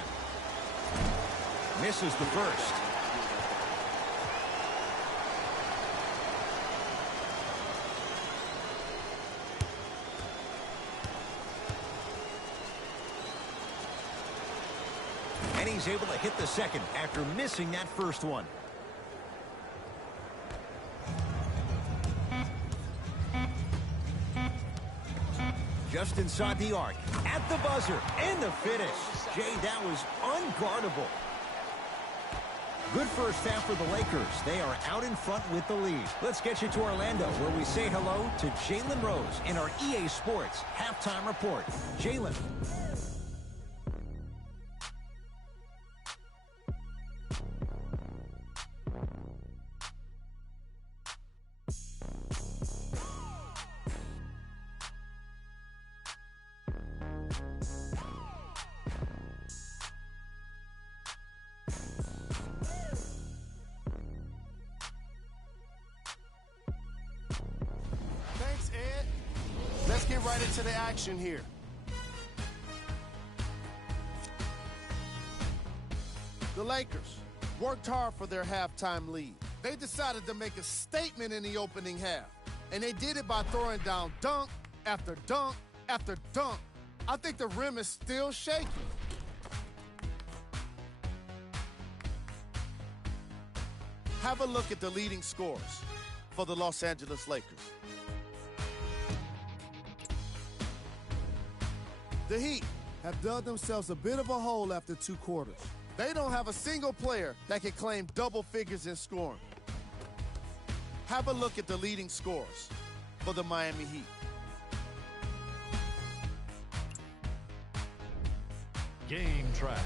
Misses the first. And he's able to hit the second after missing that first one. Just inside the arc, at the buzzer, and the finish. Jay, that was unguardable. Good first half for the Lakers. They are out in front with the lead. Let's get you to Orlando, where we say hello to Jalen Rose in our EA Sports Halftime Report. Jalen. Thanks, Ed. Let's get right into the action here. The Lakers worked hard for their halftime lead. They decided to make a statement in the opening half, and they did it by throwing down dunk after dunk after dunk. I think the rim is still shaky. Have a look at the leading scorers for the Los Angeles Lakers. The Heat have dug themselves a bit of a hole after 2 quarters. They don't have a single player that can claim double figures in scoring. Have a look at the leading scorers for the Miami Heat. Game track.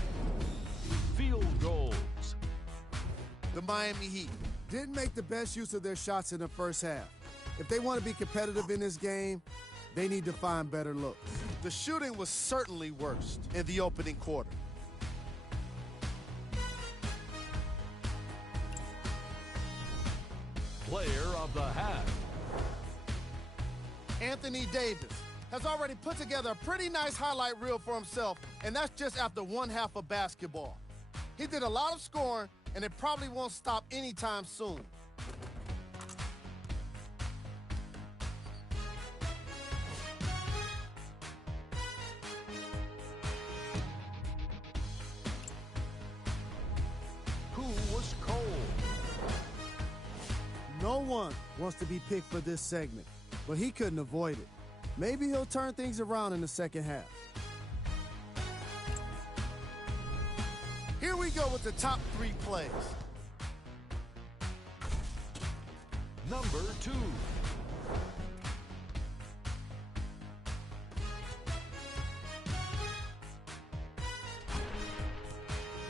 Field goals. The Miami Heat didn't make the best use of their shots in the first half. If they want to be competitive in this game, they need to find better looks. The shooting was certainly worst in the opening quarter. Player of the half. Anthony Davis has already put together a pretty nice highlight reel for himself, and that's just after 1 half of basketball. He did a lot of scoring, and it probably won't stop anytime soon. Who was cold? No one wants to be picked for this segment, but he couldn't avoid it. Maybe he'll turn things around in the second half. Here we go with the top 3 plays. Number 2.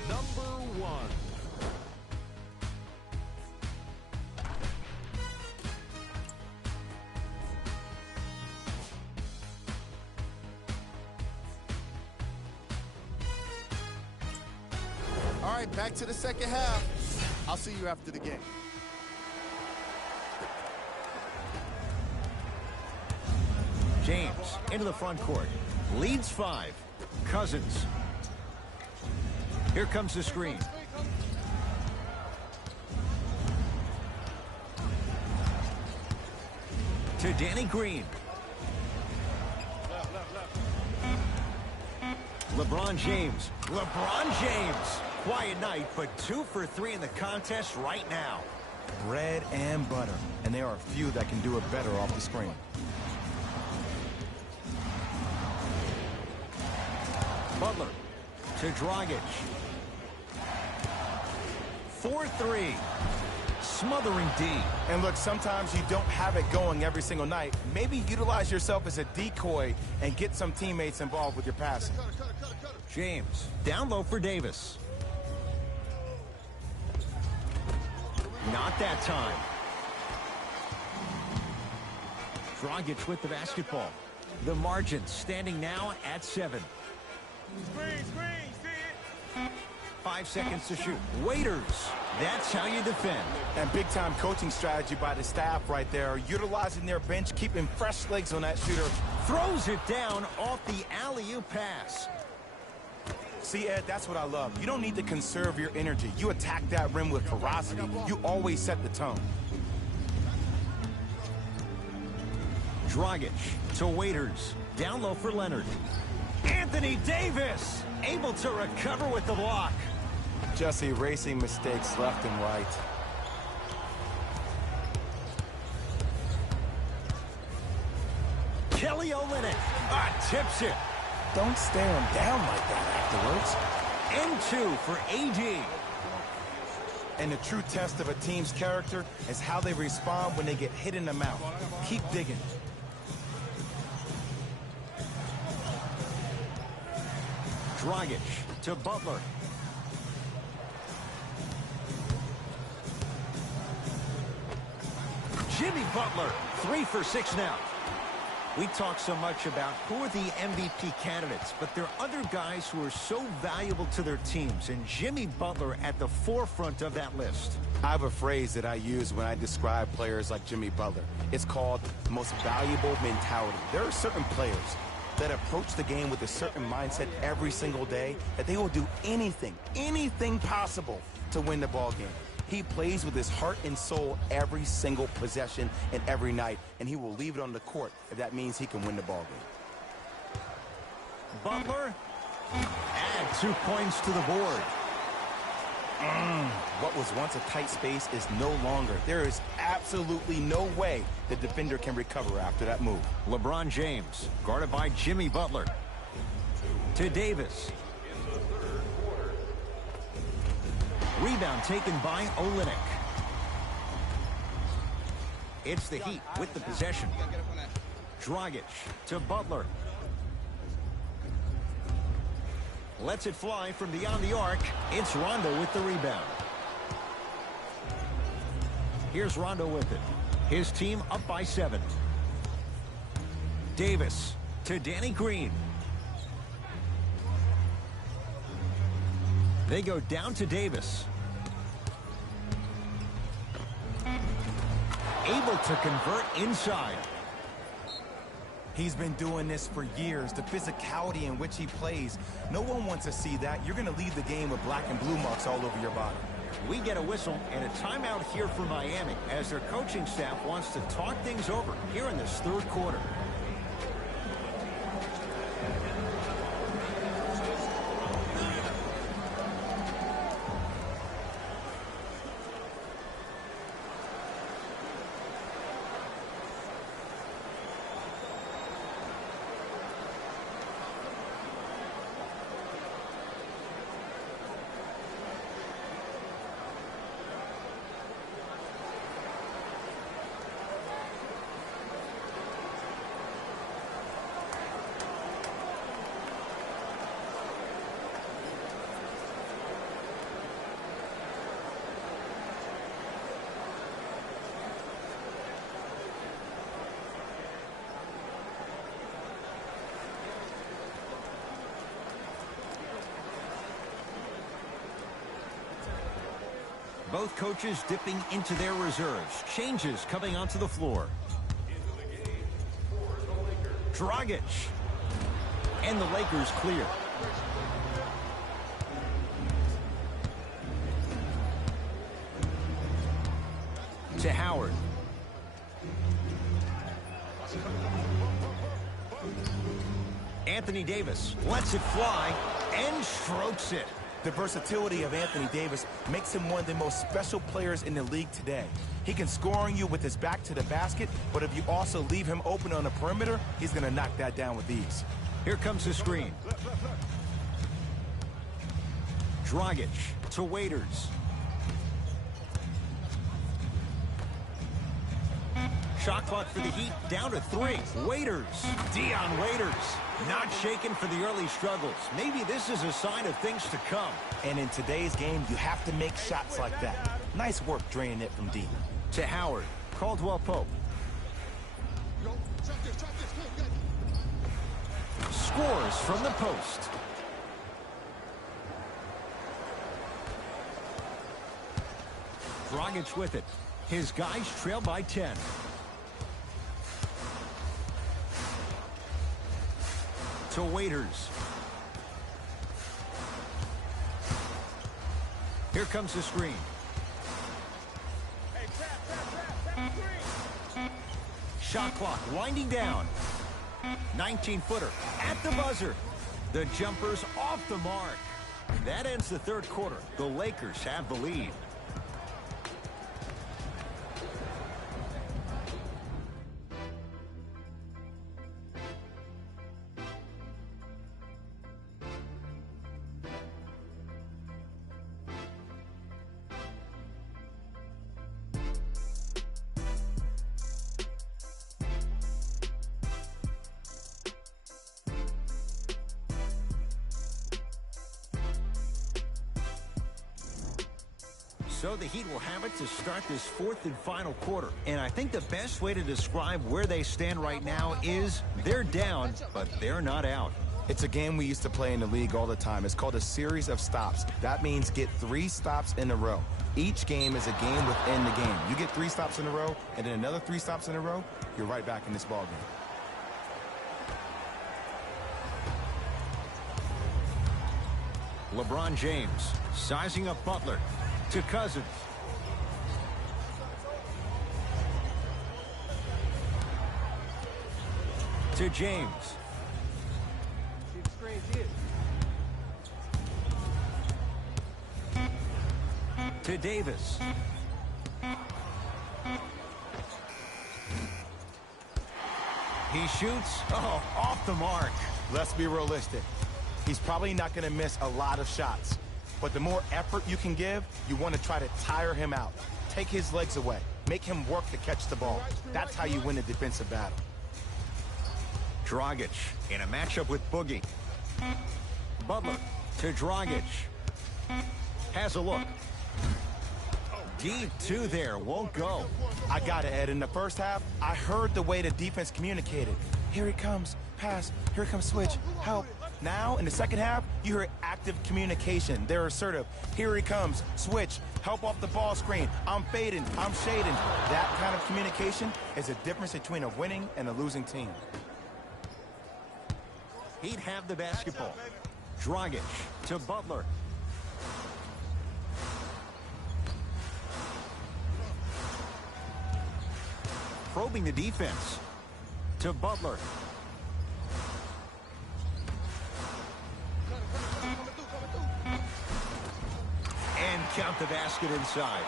Number 1. All right, back to the second half. I'll see you after the game. James into the front court. Leads 5. Cousins. Here comes the screen. To Danny Green. LeBron James. LeBron James. Quiet night, but 2 for 3 in the contest right now. Bread and butter, and there are a few that can do it better off the screen. Butler to Dragic. 4-3. Smothering D. And look, sometimes you don't have it going every single night. Maybe utilize yourself as a decoy and get some teammates involved with your passing. James down low for Davis. Not that time. Dragic with the basketball. The margin standing now at 7. Screen, see it. 5 seconds to shoot. Waiters. That's how you defend. And big-time coaching strategy by the staff right there, utilizing their bench, keeping fresh legs on that shooter. Throws it down off the alley-oop pass. See, Ed, that's what I love. You don't need to conserve your energy. You attack that rim with ferocity. You always set the tone. Dragic to Waiters. Down low for Leonard. Anthony Davis able to recover with the block. Just erasing mistakes left and right. Kelly Olynyk tips it. Don't stare him down like that afterwards. N2 for AD. And the true test of a team's character is how they respond when they get hit in the mouth. Keep digging. Dragic to Butler. Jimmy Butler, 3 for 6 now. We talk so much about who are the MVP candidates, but there are other guys who are so valuable to their teams, and Jimmy Butler at the forefront of that list. I have a phrase that I use when I describe players like Jimmy Butler. It's called the most valuable mentality. There are certain players that approach the game with a certain mindset every single day that they will do anything possible to win the ball game. He plays with his heart and soul every single possession and every night, and he will leave it on the court if that means he can win the ball game. Butler, add 2 points to the board. What was once a tight space is no longer. There is absolutely no way the defender can recover after that move. LeBron James, guarded by Jimmy Butler. To Davis. Rebound taken by Olynyk. It's the Heat with the possession. Dragic to Butler. Lets it fly from beyond the arc. It's Rondo with the rebound. Here's Rondo with it. His team up by 7. Davis to Danny Green. They go down to Davis. Able to convert inside. He's been doing this for years. The physicality in which he plays, no one wants to see that. You're going to leave the game with black and blue marks all over your body. We get a whistle and a timeout here for Miami as their coaching staff wants to talk things over here in this 3rd quarter. Both coaches dipping into their reserves. Changes coming onto the floor. Dragic. And the Lakers clear. To Howard. Anthony Davis lets it fly and strokes it. The versatility of Anthony Davis makes him one of the most special players in the league today. He can score on you with his back to the basket, but if you also leave him open on the perimeter, he's going to knock that down with ease. Here comes the screen. Dragic to Waiters. Shot clock for the Heat, down to 3. Waiters, Dion Waiters, not shaken for the early struggles. Maybe this is a sign of things to come. And in today's game, you have to make shots like that. Nice work draining it from deep. To Howard, Caldwell Pope. Scores from the post. Dragic with it. His guys trail by 10. To Waiters. Here comes the screen. Shot clock winding down. 19-footer at the buzzer. The jumper's off the mark. That ends the third quarter. The Lakers have the lead. So the Heat will have it to start this fourth and final quarter. And I think the best way to describe where they stand right now is they're down, but they're not out. It's a game we used to play in the league all the time. It's called a series of stops. That means get 3 stops in a row. Each game is a game within the game. You get 3 stops in a row, and then another 3 stops in a row, you're right back in this ball game. LeBron James sizing up Butler. To Cousins. To James. To Davis. He shoots. Oh, off the mark. Let's be realistic. He's probably not going to miss a lot of shots. But the more effort you can give, you want to try to tire him out. Take his legs away. Make him work to catch the ball. That's how you win a defensive battle. Dragic in a matchup with Boogie. Butler to Dragic. Has a look. Deep 2 there. Won't go. I got it, Ed. In the first half, I heard the way the defense communicated. Here he comes. Pass. Here comes switch. Help. Now, in the second half, you hear active communication. They're assertive. Here he comes. Switch. Help off the ball screen. I'm fading. I'm shading. That kind of communication is a difference between a winning and a losing team. He'd have the basketball. Dragic to Butler. Probing the defense. To Butler. And count the basket inside.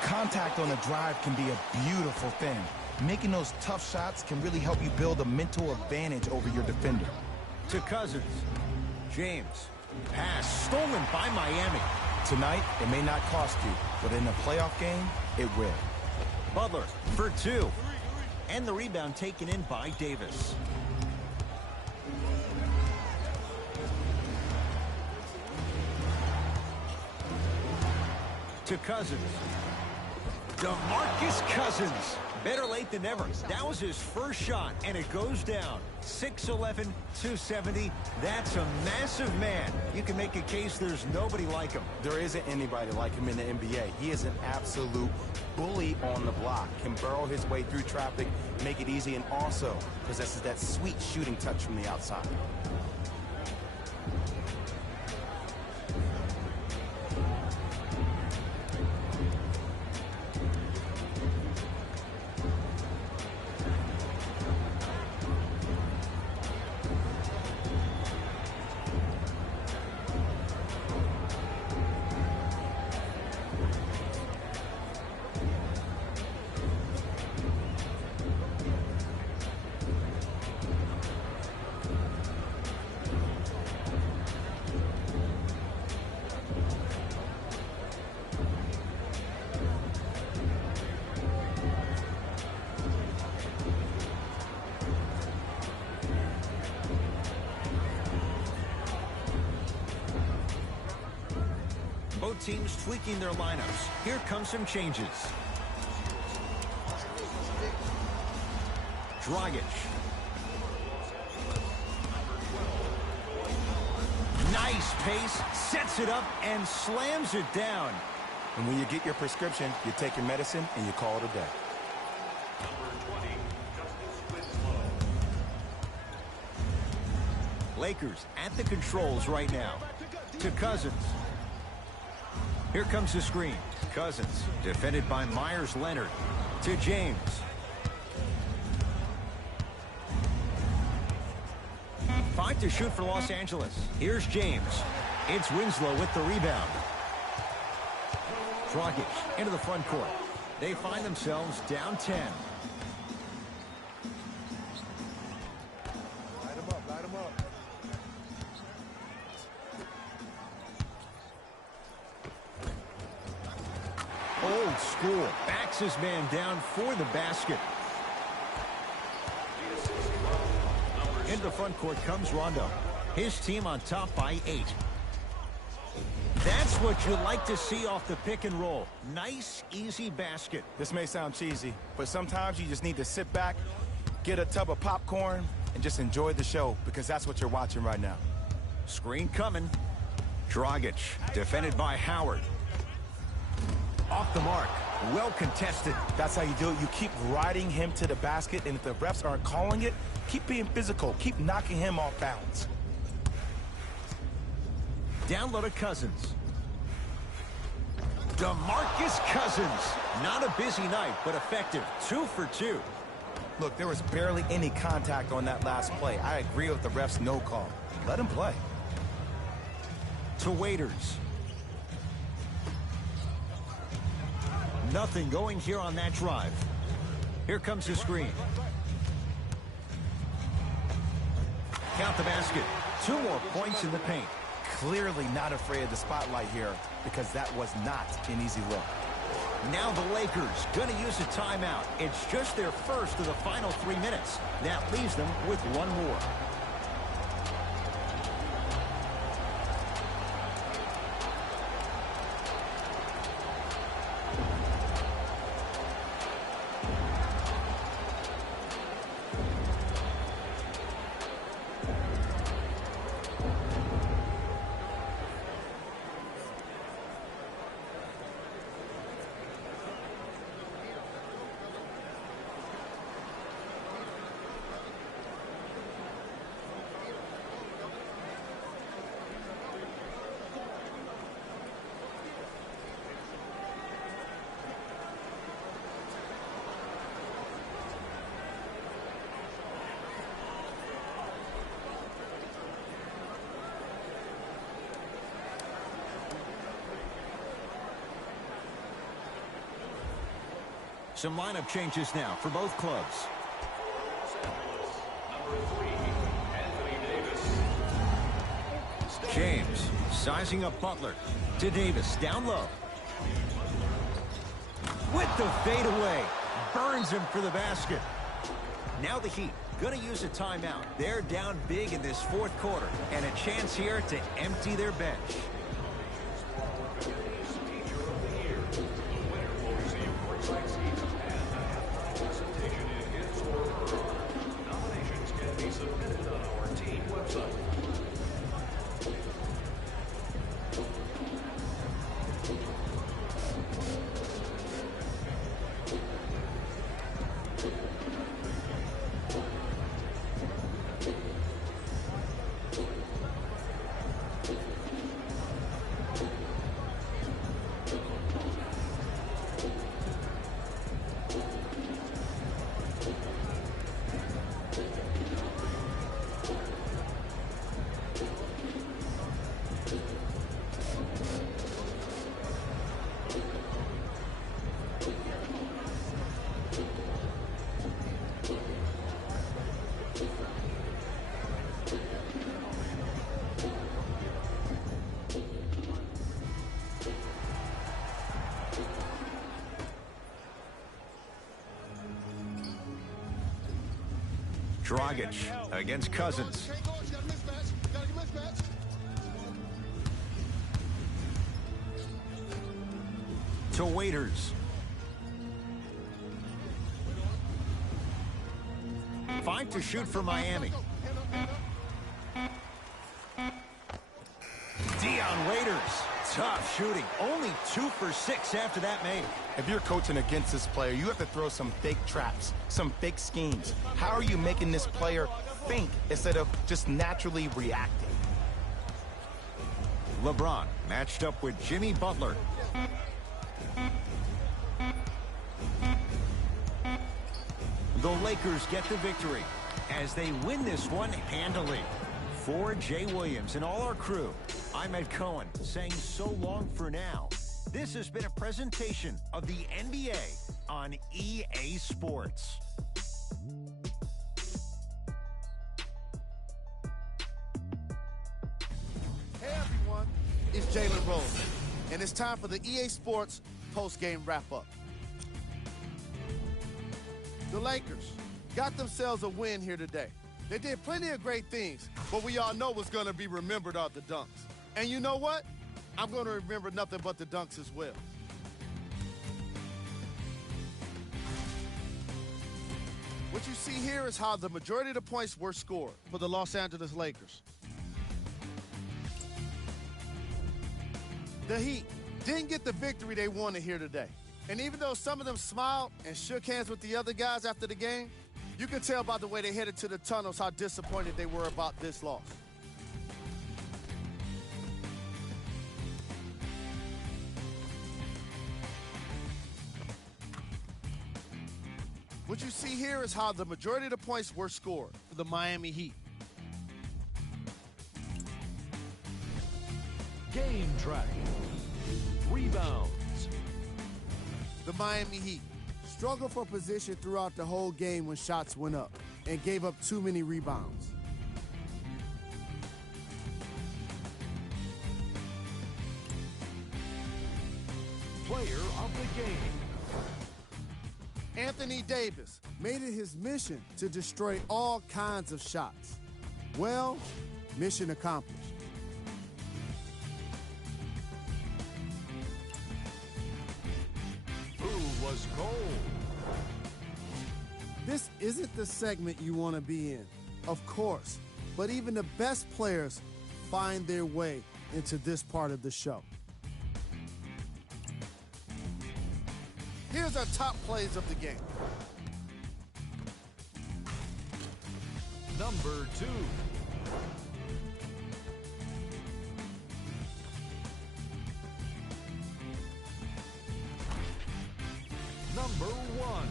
Contact on the drive can be a beautiful thing. Making those tough shots can really help you build a mental advantage over your defender. To Cousins. James. Pass stolen by Miami. Tonight, it may not cost you, but in a playoff game, it will. Butler for 2. And the rebound taken in by Davis. To Cousins. DeMarcus Cousins. Better late than never. That was his first shot, and it goes down. 6'11", 270. That's a massive man. You can make a case there's nobody like him. There isn't anybody like him in the NBA. He is an absolute bully on the block. Can burrow his way through traffic, make it easy, and also possesses that sweet shooting touch from the outside. Both teams tweaking their lineups. Here come some changes. Dragic. Nice pace, sets it up, and slams it down. And when you get your prescription, you take your medicine and you call it a day. Lakers at the controls right now. To Cousins. Here comes the screen. Cousins, defended by Myers-Leonard. To James. Five to shoot for Los Angeles. Here's James. It's Winslow with the rebound. Dragic into the front court. They find themselves down 10. Light him up, light him up. Old school. Backs his man down for the basket. Into the front court comes Rondo. His team on top by 8. That's what you like to see off the pick and roll. Nice, easy basket. This may sound cheesy, but sometimes you just need to sit back, get a tub of popcorn, and just enjoy the show, because that's what you're watching right now. Screen coming. Dragic, defended by Howard. Off the mark. Well contested. That's how you do it. You keep riding him to the basket, and if the refs aren't calling it, keep being physical. Keep knocking him off balance. Down low to Cousins. DeMarcus Cousins. Not a busy night, but effective. 2 for 2. Look, there was barely any contact on that last play. I agree with the ref's no call. Let him play. To Waiters. Nothing going here on that drive. Here comes the screen. Count the basket. 2 more points in the paint. Clearly not afraid of the spotlight here, because that was not an easy look. Now the Lakers going to use a timeout. It's just their first of the final 3 minutes. That leaves them with 1 more. Some lineup changes now for both clubs. James sizing up Butler. To Davis, down low. With the fadeaway. Burns him for the basket. Now the Heat going to use a timeout. They're down big in this 4th quarter. And a chance here to empty their bench. Dragic against Cousins. To Waiters. 5 to shoot for Miami. Dion Waiters. Tough shooting. Only 2 for 6 after that make. If you're coaching against this player, you have to throw some fake traps, some fake schemes. How are you making this player think instead of just naturally reacting? LeBron matched up with Jimmy Butler. The Lakers get the victory as they win this one handily. For Jay Williams and all our crew, I'm Ed Cohen saying so long for now. This has been a presentation of the NBA on EA Sports. Hey everyone, it's Jalen Rose, and it's time for the EA Sports post-game wrap-up. The Lakers got themselves a win here today. They did plenty of great things, but we all know what's going to be remembered are the dunks. And you know what? I'm going to remember nothing but the dunks as well. What you see here is how the majority of the points were scored for the Los Angeles Lakers. The Heat didn't get the victory they wanted here today. And even though some of them smiled and shook hands with the other guys after the game, you can tell by the way they headed to the tunnels how disappointed they were about this loss. What you see here is how the majority of the points were scored for the Miami Heat. Game track. Rebounds. The Miami Heat struggled for position throughout the whole game when shots went up and gave up too many rebounds. Player of the game. Anthony Davis made it his mission to destroy all kinds of shots. Well, mission accomplished. Who was cold? This isn't the segment you want to be in, of course, but even the best players find their way into this part of the show. Here's our top plays of the game. Number 2. Number 1.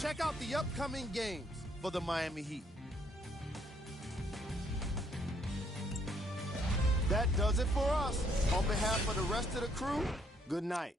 Check out the upcoming games for the Miami Heat. That does it for us. On behalf of the rest of the crew, good night.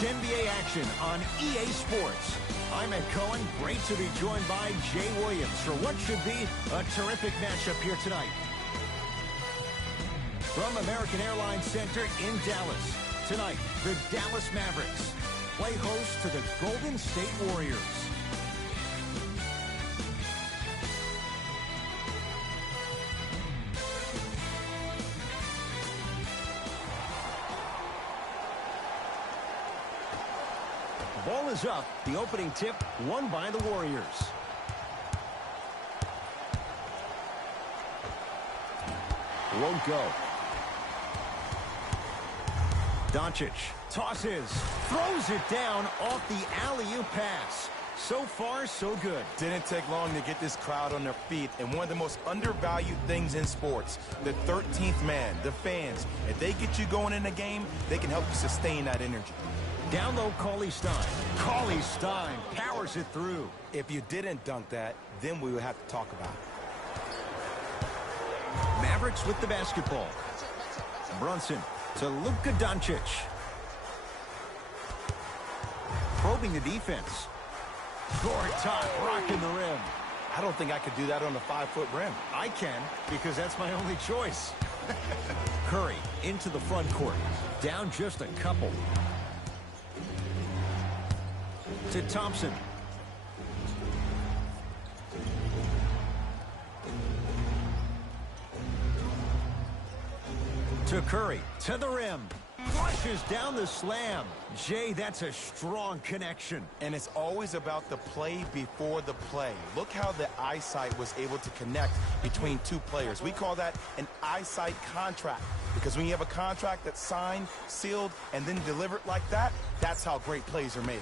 It's NBA action on EA Sports. I'm Ed Cohen. Great to be joined by Jay Williams for what should be a terrific matchup here tonight. From American Airlines Center in Dallas, tonight, the Dallas Mavericks play host to the Golden State Warriors. Ball is up. The opening tip won by the Warriors. Won't go. Doncic tosses, throws it down off the alley-oop pass. So far, so good. Didn't take long to get this crowd on their feet, and one of the most undervalued things in sports, the 13th man, the fans. If they get you going in a game, they can help you sustain that energy. Down low, Cauley Stein. Cauley Stein powers it through. If you didn't dunk that, then we would have to talk about it. Mavericks with the basketball. Brunson to Luka Doncic. Probing the defense. Gortat rocking the rim. I don't think I could do that on a 5-foot rim. I can, because that's my only choice. Curry into the front court. Down just a couple. To Thompson. To Curry, to the rim. Flushes down the slam. Jay, that's a strong connection. And it's always about the play before the play. Look how the eyesight was able to connect between two players. We call that an eyesight contract. Because when you have a contract that's signed, sealed, and then delivered like that, that's how great plays are made.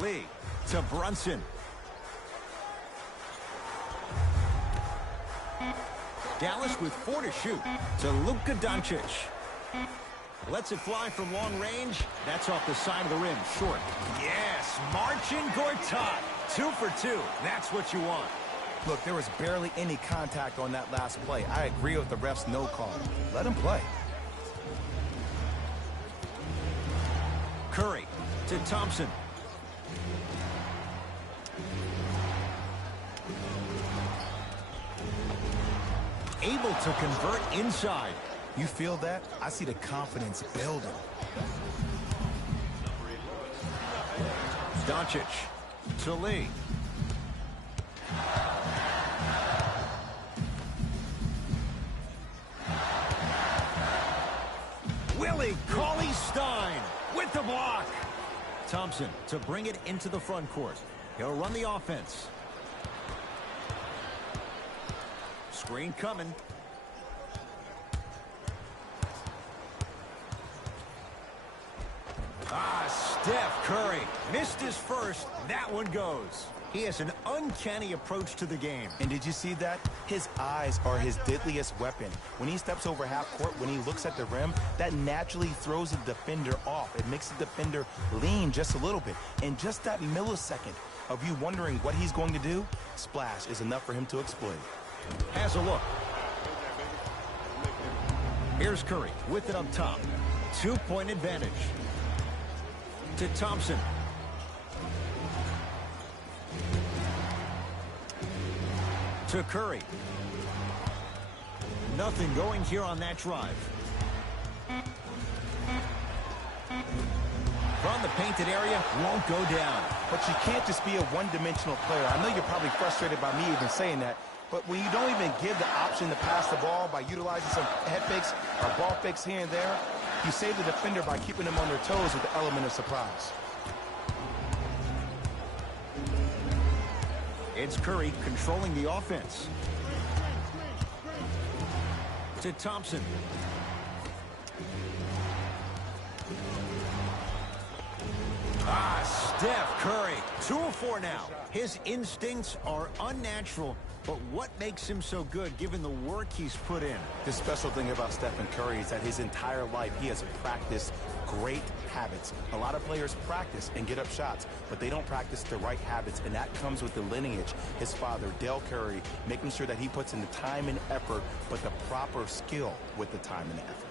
Lee to Brunson. Dallas with 4 to shoot. To Luka Doncic. Lets it fly from long range. That's off the side of the rim. Short. Yes, marching Gortat. 2 for 2. That's what you want. Look, there was barely any contact on that last play. I agree with the ref's no call. Let him play. Curry to Thompson. Able to convert inside. You feel that? I see the confidence building. Doncic to Lee. Willie Cauley Stein with the block. Thompson to bring it into the front court. He'll run the offense. Screen coming. Steph Curry missed his first. That one goes. He has an uncanny approach to the game. And did you see that? His eyes are his deadliest weapon. When he steps over half court, when he looks at the rim, that naturally throws the defender off. It makes the defender lean just a little bit. And just that millisecond of you wondering what he's going to do, splash is enough for him to exploit. Has a look. Here's Curry with it up top. 2-point advantage. To Thompson. To Curry. Nothing going here on that drive. From the painted area, won't go down. But you can't just be a one-dimensional player. I know you're probably frustrated by me even saying that, but when you don't even give the option to pass the ball by utilizing some head fakes or ball fakes here and there, you save the defender by keeping them on their toes with the element of surprise. It's Curry controlling the offense. To Thompson. Steph Curry, 2 of 4 now. His instincts are unnatural, but what makes him so good given the work he's put in? The special thing about Stephen Curry is that his entire life he has practiced great habits. A lot of players practice and get up shots, but they don't practice the right habits, and that comes with the lineage. His father, Dale Curry, making sure that he puts in the time and effort, but the proper skill with the time and effort.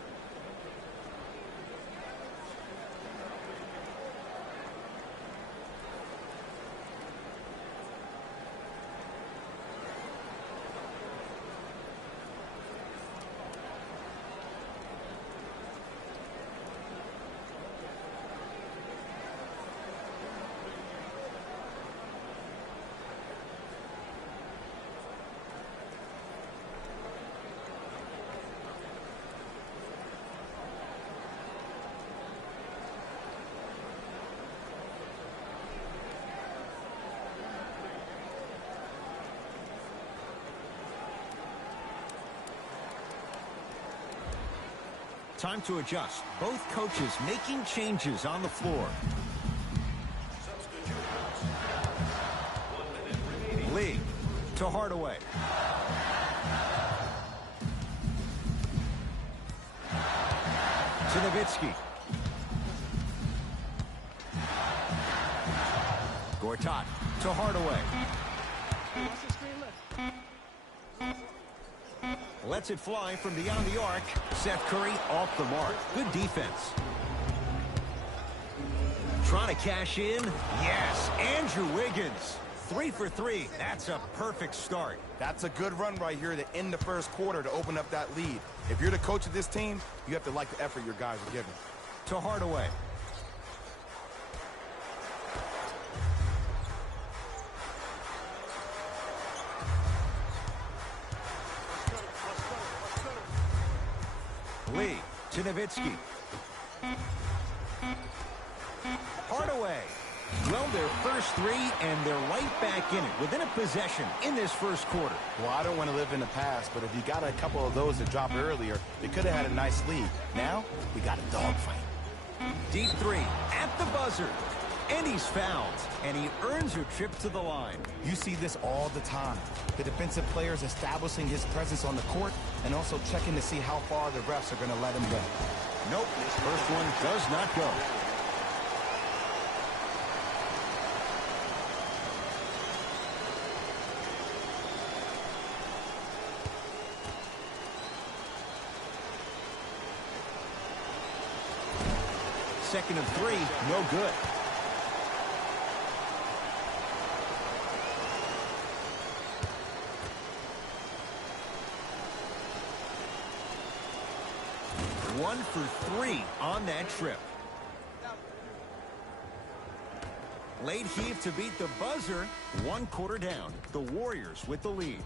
Time to adjust. Both coaches making changes on the floor. Lee to Hardaway. To Nowitzki. Gortat to Hardaway. Lets it fly from beyond the arc. Seth Curry off the mark. Good defense. Trying to cash in. Yes, Andrew Wiggins. 3 for 3. That's a perfect start. That's a good run right here to end the first quarter to open up that lead. If you're the coach of this team, you have to like the effort your guys are giving. To Hardaway. Lee to Nowitzki. Hardaway. Well, their first three, and they're right back in it, within a possession in this first quarter. Well, I don't want to live in the past, but if you got a couple of those that dropped earlier, they could have had a nice lead. Now, we got a dogfight. Deep three at the buzzer. And he's fouled, and he earns a trip to the line. You see this all the time. The defensive players establishing his presence on the court and also checking to see how far the refs are going to let him go. Nope, first one does not go. Second of three, no good. One for three on that trip. Late heave to beat the buzzer. 1 quarter down. The Warriors with the lead.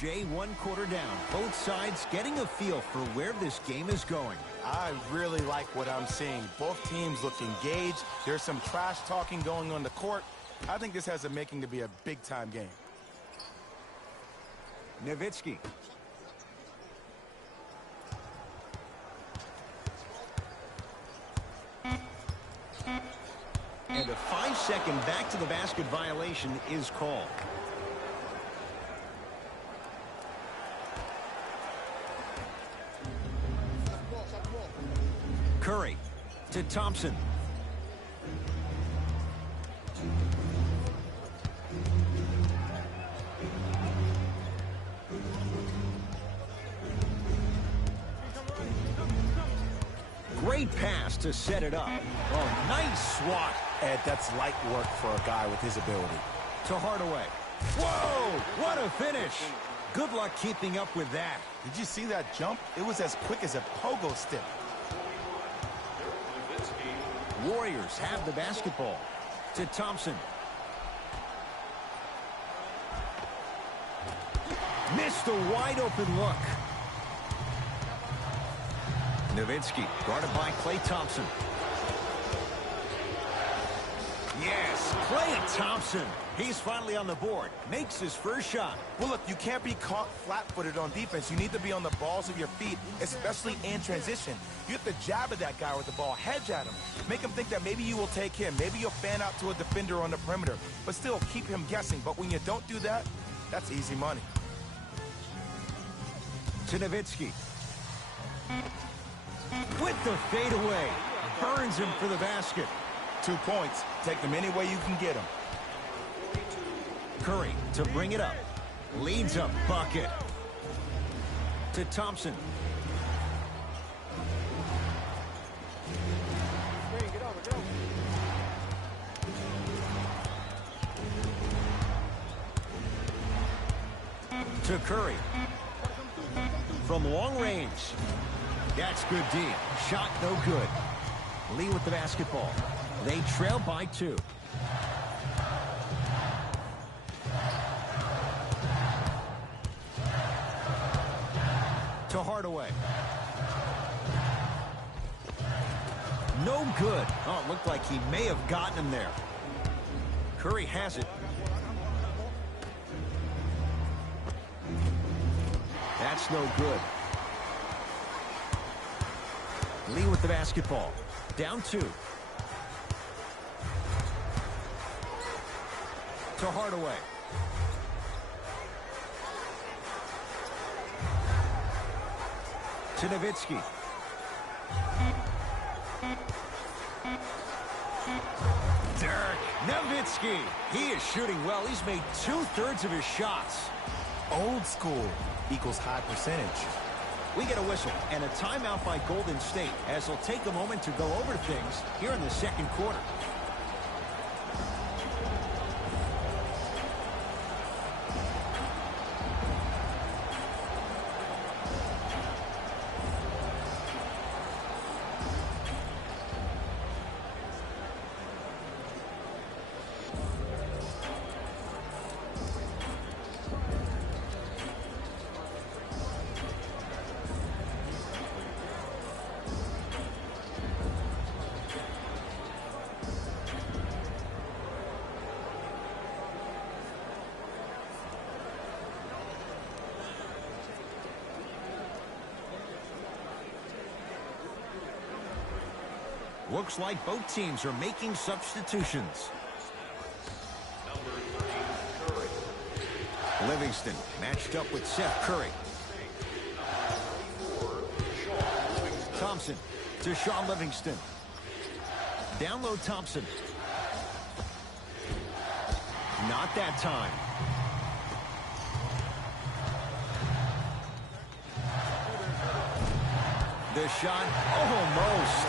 Jay, 1 quarter down. Both sides getting a feel for where this game is going. I really like what I'm seeing. Both teams look engaged. There's some trash talking going on the court. I think this has the making to be a big-time game. Nowitzki. And a 5-second back-to-the-basket violation is called. Curry to Thompson. Great pass to set it up. Oh, nice swat. Ed, that's light work for a guy with his ability. To Hardaway. Whoa, what a finish. Good luck keeping up with that. Did you see that jump? It was as quick as a pogo stick. Warriors have the basketball. To Thompson. Missed a wide open look. Nowitzki guarded by Klay Thompson. Yes, Klay Thompson. He's finally on the board. Makes his first shot. Well, look, you can't be caught flat-footed on defense. You need to be on the balls of your feet, especially in transition. You have to jab at that guy with the ball, hedge at him. Make him think that maybe you will take him. Maybe you'll fan out to a defender on the perimeter. But still, keep him guessing. But when you don't do that, that's easy money. To Nowitzki. With the fadeaway. Burns him for the basket. 2 points. Take them any way you can get them. Curry to bring it up. Leads a bucket. To Thompson. To Curry. From long range. That's good D. Shot no good. Lee with the basketball. They trail by 2. To Hardaway. No good. Oh, it looked like he may have gotten him there. Curry has it. That's no good. Lee with the basketball. Down 2. To Hardaway. To Nowitzki. Dirk Nowitzki. He is shooting well. He's made 2/3 of his shots. Old school equals high percentage. We get a whistle and a timeout by Golden State as they'll take a moment to go over things here in the second quarter. Looks like both teams are making substitutions. Livingston matched up with Seth Curry. Thompson to Shaun Livingston. Down low Thompson. Not that time. The shot almost.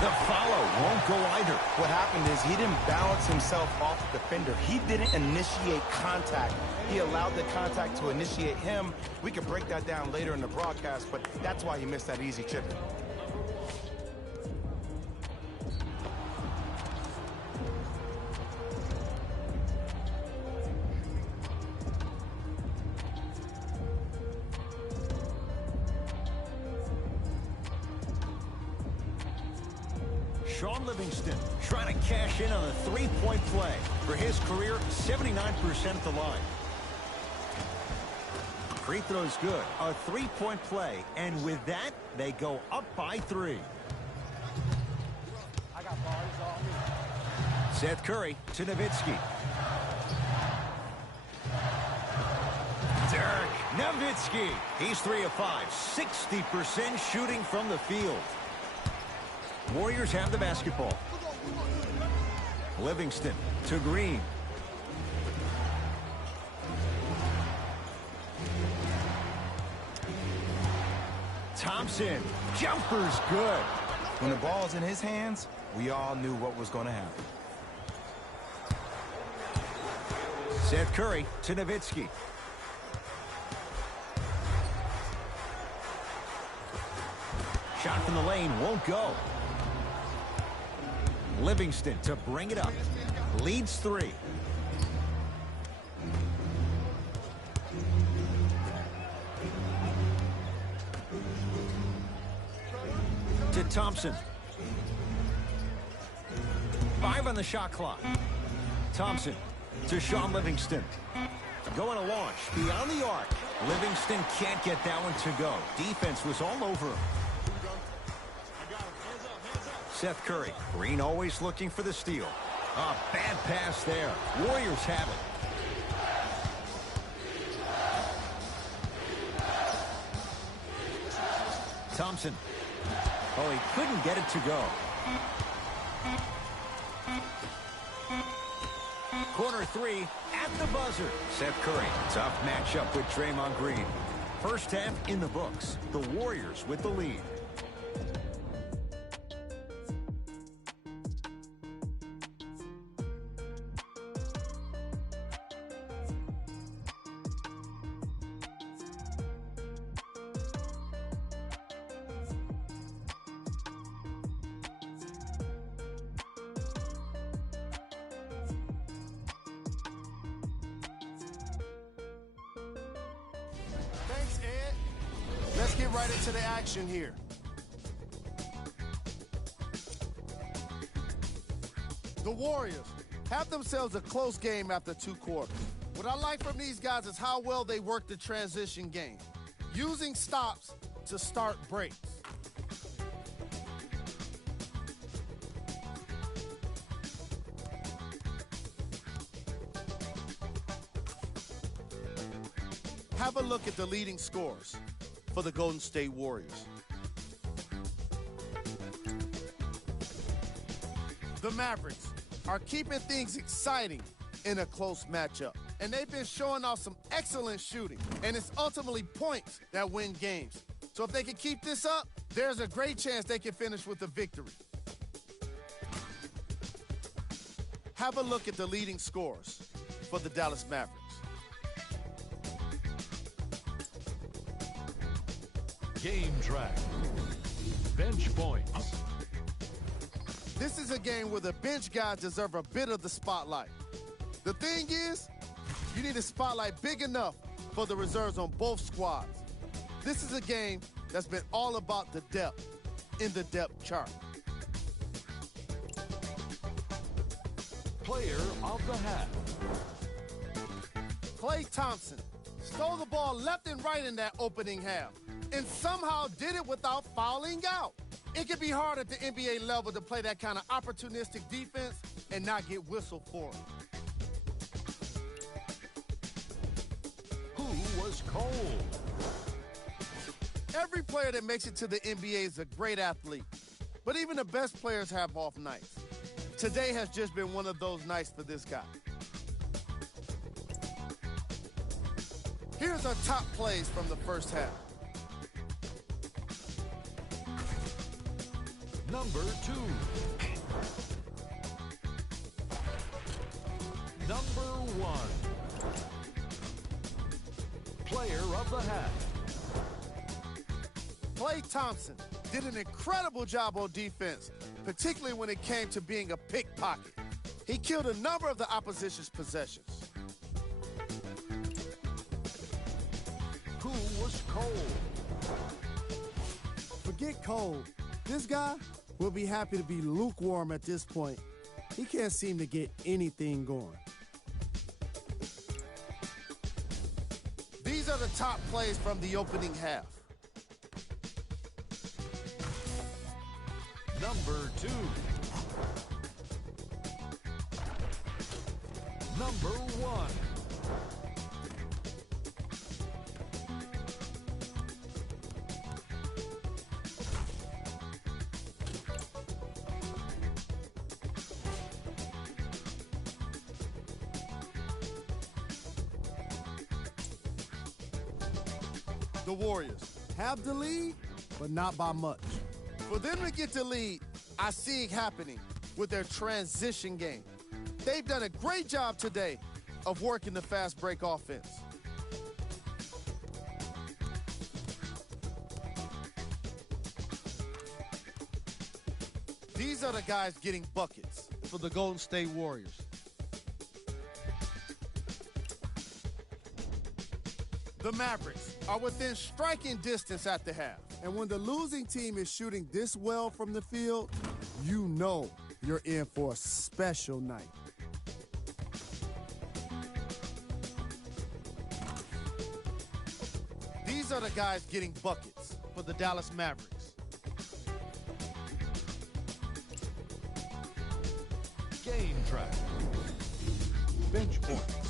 The follow won't go either. What happened is he didn't balance himself off the defender. He didn't initiate contact. He allowed the contact to initiate him. We could break that down later in the broadcast, but that's why he missed that easy chip. Shaun Livingston trying to cash in on a three-point play. For his career, 79% at the line. Free throw's good. A three-point play. And with that, they go up by 3. Seth Curry to Nowitzki. Dirk Nowitzki. He's 3 of 5. 60% shooting from the field. Warriors have the basketball. Livingston to Green. Thompson. Jumper's good. When the ball's in his hands, we all knew what was going to happen. Seth Curry to Nowitzki. Shot from the lane won't go. Livingston to bring it up. Leads 3. To Thompson. 5 on the shot clock. Thompson to Shaun Livingston. Going to launch beyond the arc. Livingston can't get that one to go. Defense was all over him. Seth Curry. Green always looking for the steal. A bad pass there. Warriors have it. Thompson. Oh, he couldn't get it to go. Corner 3 at the buzzer. Seth Curry. Tough matchup with Draymond Green. First half in the books. The Warriors with the lead. get right into the action here. The Warriors have themselves a close game after 2 quarters. What I like from these guys is how well they work the transition game, using stops to start breaks. Have a look at the leading scorers for the Golden State Warriors. The Mavericks are keeping things exciting in a close matchup. And they've been showing off some excellent shooting. And it's ultimately points that win games. So if they can keep this up, there's a great chance they can finish with a victory. Have a look at the leading scorers for the Dallas Mavericks. Game track. Bench points. This is a game where the bench guys deserve a bit of the spotlight. The thing is, you need a spotlight big enough for the reserves on both squads. This is a game that's been all about the depth in the depth chart. Player of the half. Klay Thompson stole the ball left and right in that opening half and somehow did it without fouling out. It can be hard at the NBA level to play that kind of opportunistic defense and not get whistled for it. Who was cold? Every player that makes it to the NBA is a great athlete, but even the best players have off nights. Today has just been one of those nights for this guy. Here's our top plays from the first half. Number 2. Number 1. Player of the half. Klay Thompson did an incredible job on defense, particularly when it came to being a pickpocket. He killed a number of the opposition's possessions. Who was cold? Forget cold. This guy will be happy to be lukewarm at this point. He can't seem to get anything going. These are the top plays from the opening half. Number 2. Number 1. The Warriors Have the lead, but not by much. For them to get the lead, I see it happening with their transition game. They've done a great job today of working the fast break offense. These are the guys getting buckets for the Golden State Warriors. The Mavericks are within striking distance at the half. And when the losing team is shooting this well from the field, you know you're in for a special night. These are the guys getting buckets for the Dallas Mavericks. Game track. Bench points.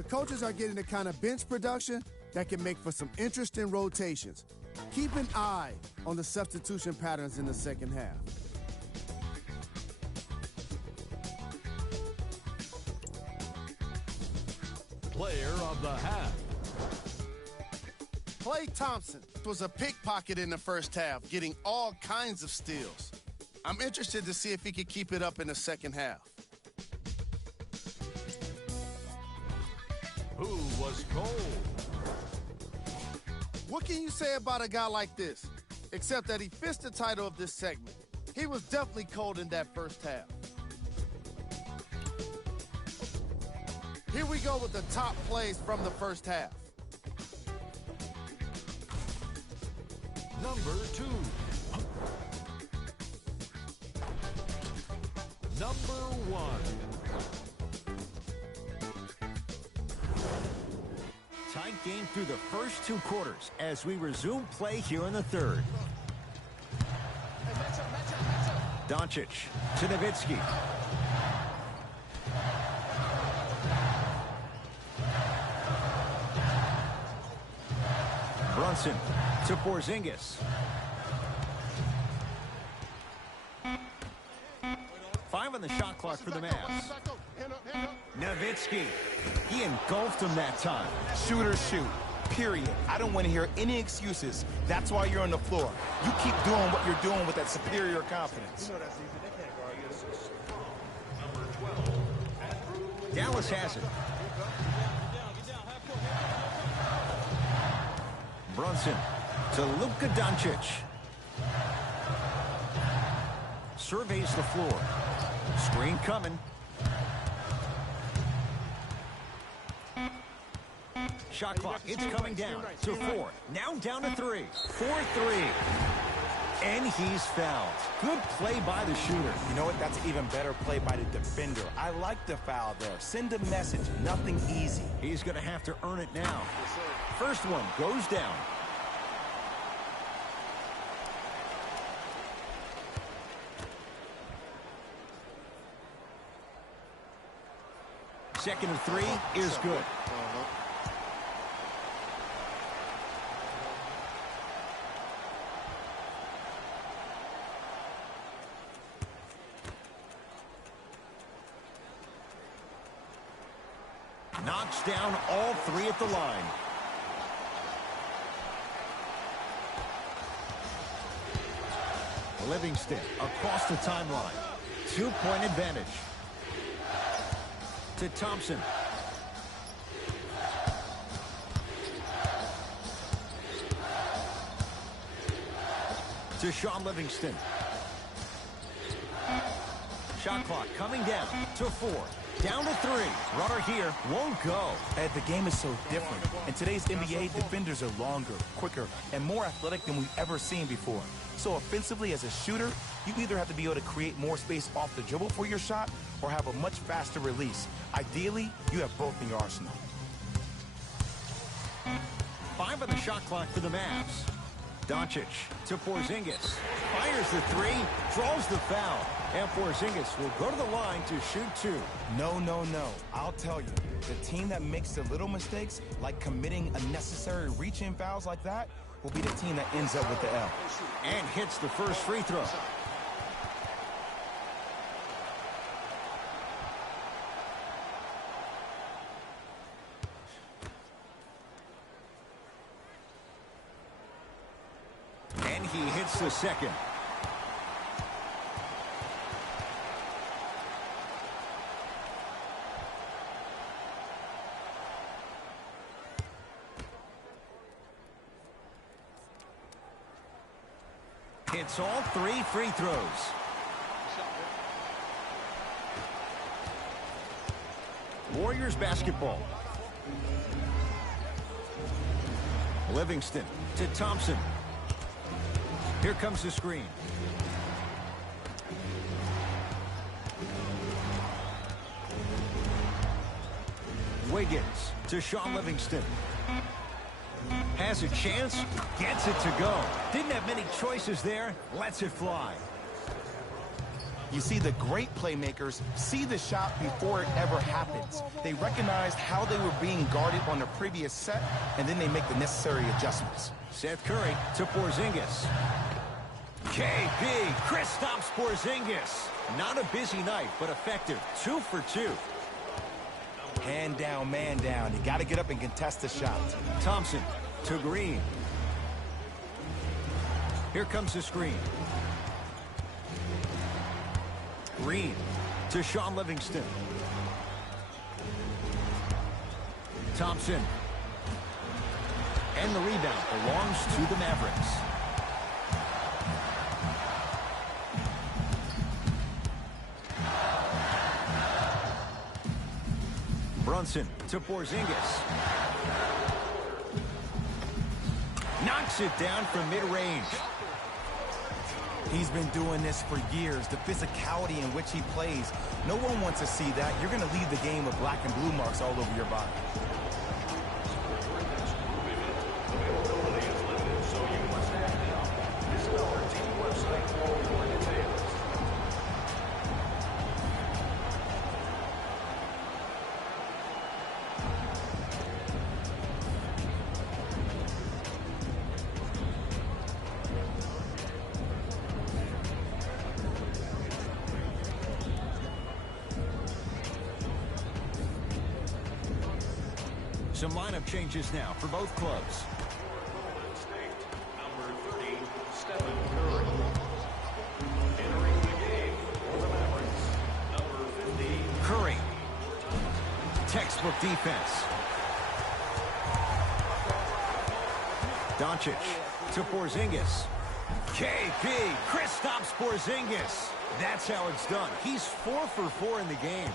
The coaches are getting the kind of bench production that can make for some interesting rotations. Keep an eye on the substitution patterns in the second half. Player of the half. Klay Thompson was a pickpocket in the first half, getting all kinds of steals. I'm interested to see if he can keep it up in the second half. Who was cold? What can you say about a guy like this, except that he fits the title of this segment? He was definitely cold in that first half. Here we go with the top plays from the first half. Number 2. Number 1. Tight game through the first 2 quarters as we resume play here in the third. Doncic to Nowitzki. Brunson to Porzingis. 5 on the shot clock for the Mavs. Nowitzki. He engulfed him that time. Shooters shoot, period. I don't want to hear any excuses. That's why you're on the floor. You keep doing what you're doing with that superior confidence. Dallas has it. Brunson to Luka Doncic. Surveys the floor. Screen coming. Shot clock, it's coming down to 4. Now down to 3. 4-3. And he's fouled. Good play by the shooter. You know what? That's an even better play by the defender. I like the foul there. Send a message. Nothing easy. He's going to have to earn it now. First one goes down. Second and 3 is good. Knocks down all 3 at the line. Livingston across the timeline. 2-point advantage. To Thompson. To Sean Livingston. Shot clock coming down to 4. Down to 3. Runner here won't go. Ed, the game is so different. In today's NBA, defenders are longer, quicker, and more athletic than we've ever seen before. So offensively, as a shooter, you either have to be able to create more space off the dribble for your shot or have a much faster release. Ideally, you have both in your arsenal. 5 on the shot clock for the Mavs. Doncic to Porzingis. Fires the 3, draws the foul. And Porzingis will go to the line to shoot 2. No, no, no. I'll tell you, the team that makes the little mistakes, like committing unnecessary reach-in fouls like that, will be the team that ends up with the L. And hits the first free throw. And he hits the second. Hits all 3 free throws. Warriors basketball. Livingston to Thompson. Here comes the screen. Wiggins to Sean Livingston. Has a chance, gets it to go. Didn't have many choices there, lets it fly. You see, the great playmakers see the shot before it ever happens. They recognized how they were being guarded on the previous set, and then they make the necessary adjustments. Seth Curry to Porzingis. KB, Chris stops Porzingis. Not a busy night, but effective. 2 for 2. Hand down, man down. You got to get up and contest the shot. Thompson to Green. Here comes the screen. Green to Sean Livingston. Thompson. And the rebound belongs to the Mavericks. Brunson to Porzingis. Knocked knocks it down from mid-range. He's been doing this for years. The physicality in which he plays, no one wants to see that. You're going to leave the game with black and blue marks all over your body. Availability is limited, so you must act now. Visit our team website for more details. Some lineup changes now for both clubs. Golden State, number 30, Stephen Curry. Entering the game for the Mavericks, number 50. Curry. Textbook defense. Doncic to Porzingis. KP. Kristaps Porzingis. That's how it's done. He's 4 for 4 in the game.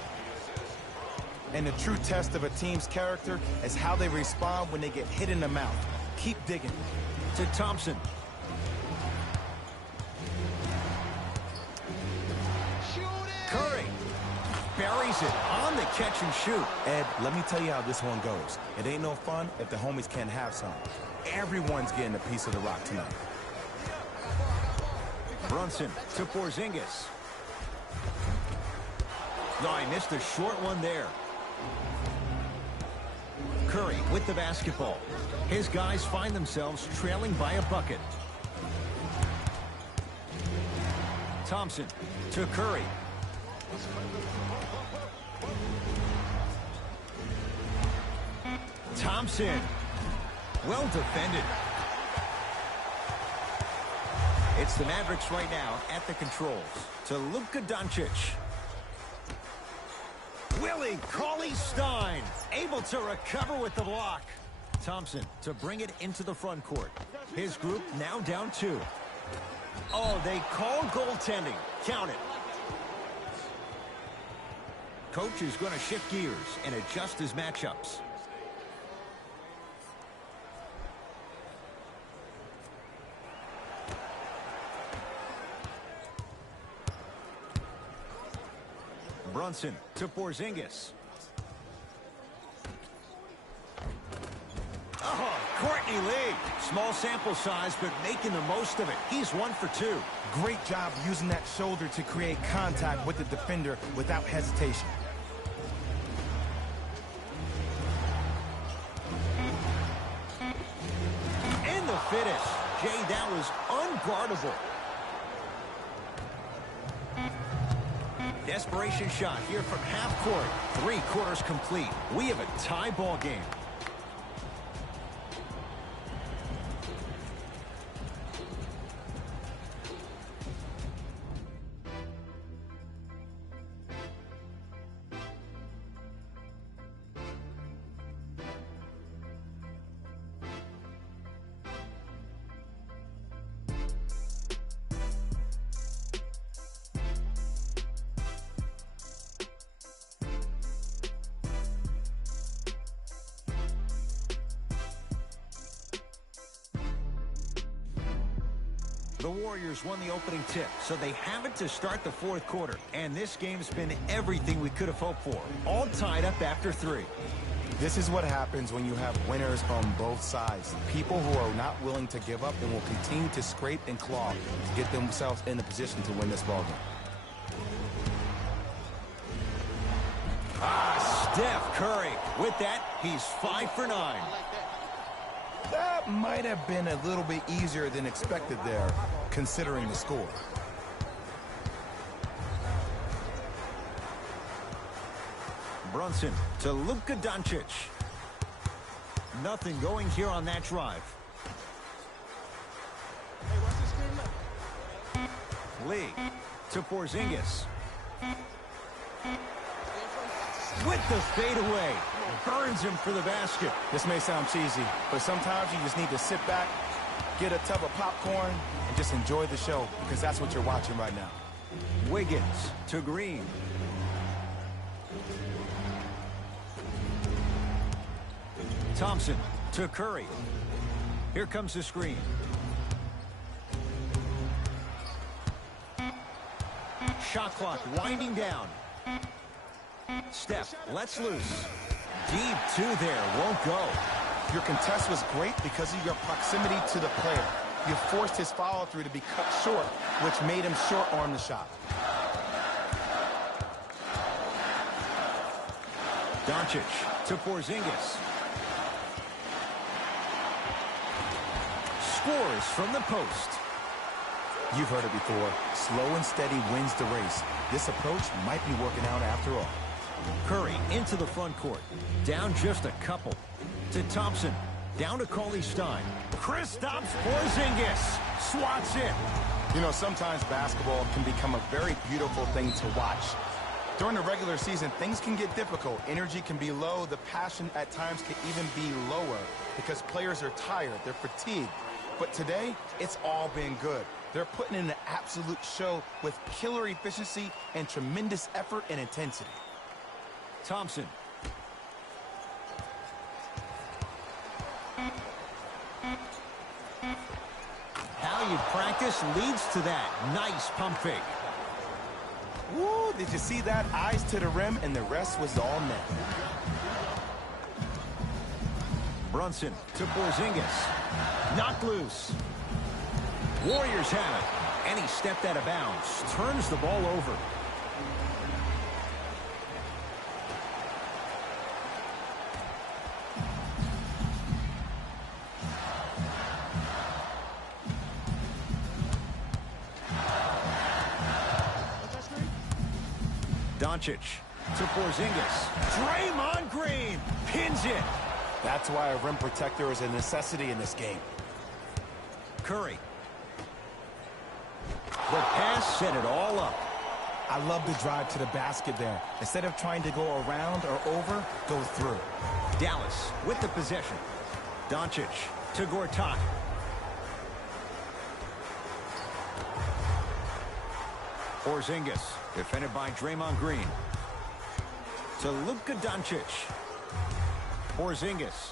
And the true test of a team's character is how they respond when they get hit in the mouth. Keep digging. To Thompson. Curry buries it on the catch and shoot. Ed, let me tell you how this one goes. It ain't no fun if the homies can't have some. Everyone's getting a piece of the rock tonight. Brunson to Porzingis. No, I missed a short one there. Curry with the basketball. His guys find themselves trailing by a bucket. Thompson to Curry. Thompson. Well defended. It's the Mavericks right now at the controls. To Luka Doncic. Willie Cauley-Stein able to recover with the block. Thompson to bring it into the front court. His group now down 2. Oh, they call goaltending. Count it. Coach is going to shift gears and adjust his matchups. Brunson to Porzingis. Oh, Courtney Lee. Small sample size, but making the most of it. He's 1 for 2. Great job using that shoulder to create contact with the defender without hesitation. And the finish. Jay, that was unguardable. Desperation shot here from half court. 3 quarters complete. We have a tie ball game. The Warriors won the opening tip, so they have it to start the 4th quarter. And this game's been everything we could have hoped for. All tied up after 3. This is what happens when you have winners on both sides. People who are not willing to give up and will continue to scrape and claw to get themselves in a position to win this ballgame. Steph Curry. With that, he's 5 for 9. That might have been a little bit easier than expected there, considering the score. Brunson to Luka Doncic. Nothing going here on that drive. Lee to Porzingis. With the fadeaway. Burns him for the basket. This may sound cheesy, but sometimes you just need to sit back, get a tub of popcorn, and just enjoy the show, because that's what you're watching right now. Wiggins to Green. Thompson to Curry. Here comes the screen. Shot clock winding down. Steph lets loose. Deep two there, won't go. Your contest was great because of your proximity to the player. You forced his follow-through to be cut short, which made him short-arm the shot. Doncic to Porzingis. Scores from the post. You've heard it before. Slow and steady wins the race. This approach might be working out after all. Curry into the front court. Down just a couple. To Thompson. Down to Cauley Stein. Kristaps Porzingis swats it. You know, sometimes basketball can become a very beautiful thing to watch. During the regular season, things can get difficult. Energy can be low. The passion at times can even be lower because players are tired. They're fatigued. But today, it's all been good. They're putting in an absolute show with killer efficiency and tremendous effort and intensity. Thompson. How you practice leads to that. Nice pump fake. Woo, did you see that? Eyes to the rim, and the rest was all net. Brunson to Porzingis. Knocked loose. Warriors have it. And he stepped out of bounds. Turns the ball over. Doncic to Porzingis. Draymond Green pins it. That's why a rim protector is a necessity in this game. Curry. The pass set it all up. I love the drive to the basket there. Instead of trying to go around or over, go through. Dallas with the possession. Doncic to Gortat. Porzingis, defended by Draymond Green. To Luka Doncic. Porzingis.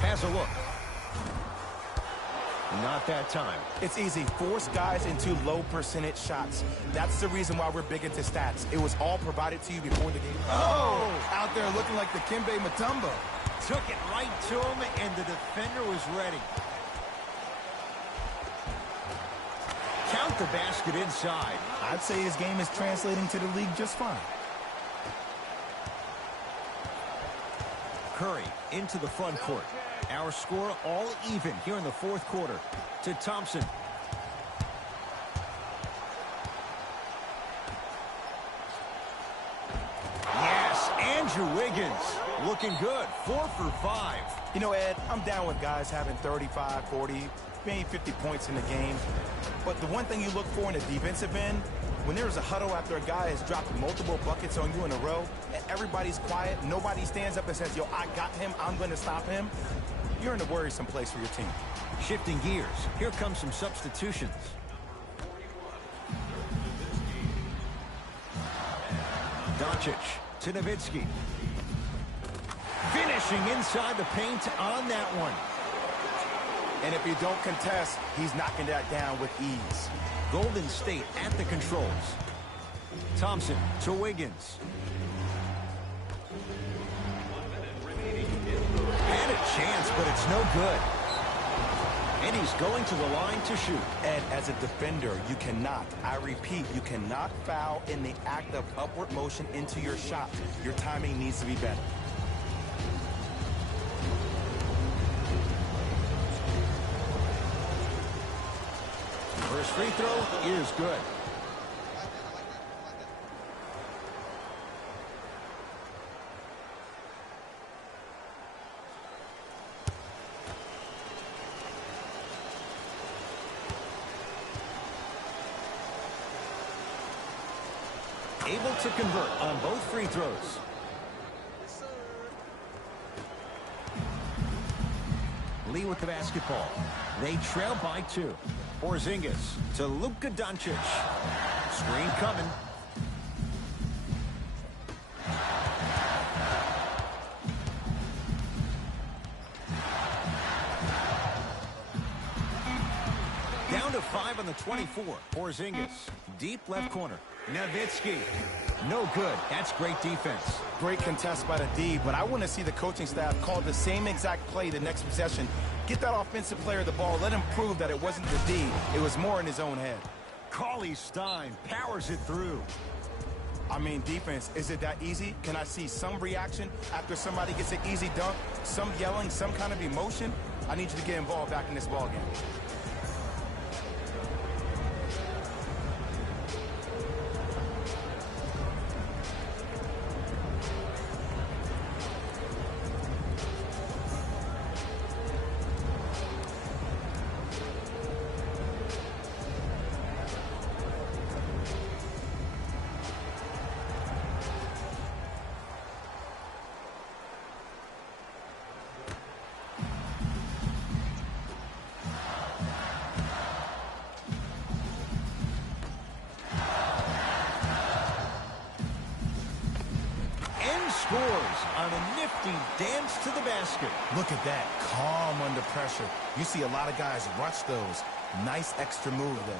Has a look. Not that time. It's easy. Force guys into low percentage shots. That's the reason why we're big into stats. It was all provided to you before the game. Oh! Out there looking like the Kimbe Mutombo. Took it right to him, and the defender was ready. Count the basket inside. I'd say his game is translating to the league just fine. Curry into the front court. Our score all even here in the fourth quarter. To Thompson. Yes, Andrew Wiggins looking good. 4 for 5. You know, Ed, I'm down with guys having 35, 40, maybe 50 points in the game. But the one thing you look for in a defensive end, when there's a huddle after a guy has dropped multiple buckets on you in a row, and everybody's quiet, nobody stands up and says, yo, I got him, I'm going to stop him, you're in a worrisome place for your team. Shifting gears. Here comes some substitutions. Doncic to Nowitzki. Finishing inside the paint on that one. And if you don't contest, he's knocking that down with ease. Golden State at the controls. Thompson to Wiggins. Had a chance, but it's no good. And he's going to the line to shoot. And as a defender, you cannot, I repeat, you cannot foul in the act of upward motion into your shot. Your timing needs to be better. First free throw is good. Able to convert on both free throws. Lee with the basketball. They trail by 2. Porzingis to Luka Doncic. Screen coming. 5 on the 24. Porzingis. Deep left corner. Nowitzki. No good. That's great defense. Great contest by the D, but I want to see the coaching staff call the same exact play the next possession. Get that offensive player the ball. Let him prove that it wasn't the D. It was more in his own head. Cauley Stein powers it through. I mean, defense, is it that easy? Can I see some reaction after somebody gets an easy dunk? Some yelling, some kind of emotion? I need you to get involved back in this ball game. Scores on a nifty dance to the basket. Look at that, calm under pressure. You see a lot of guys rush those. Nice extra move there.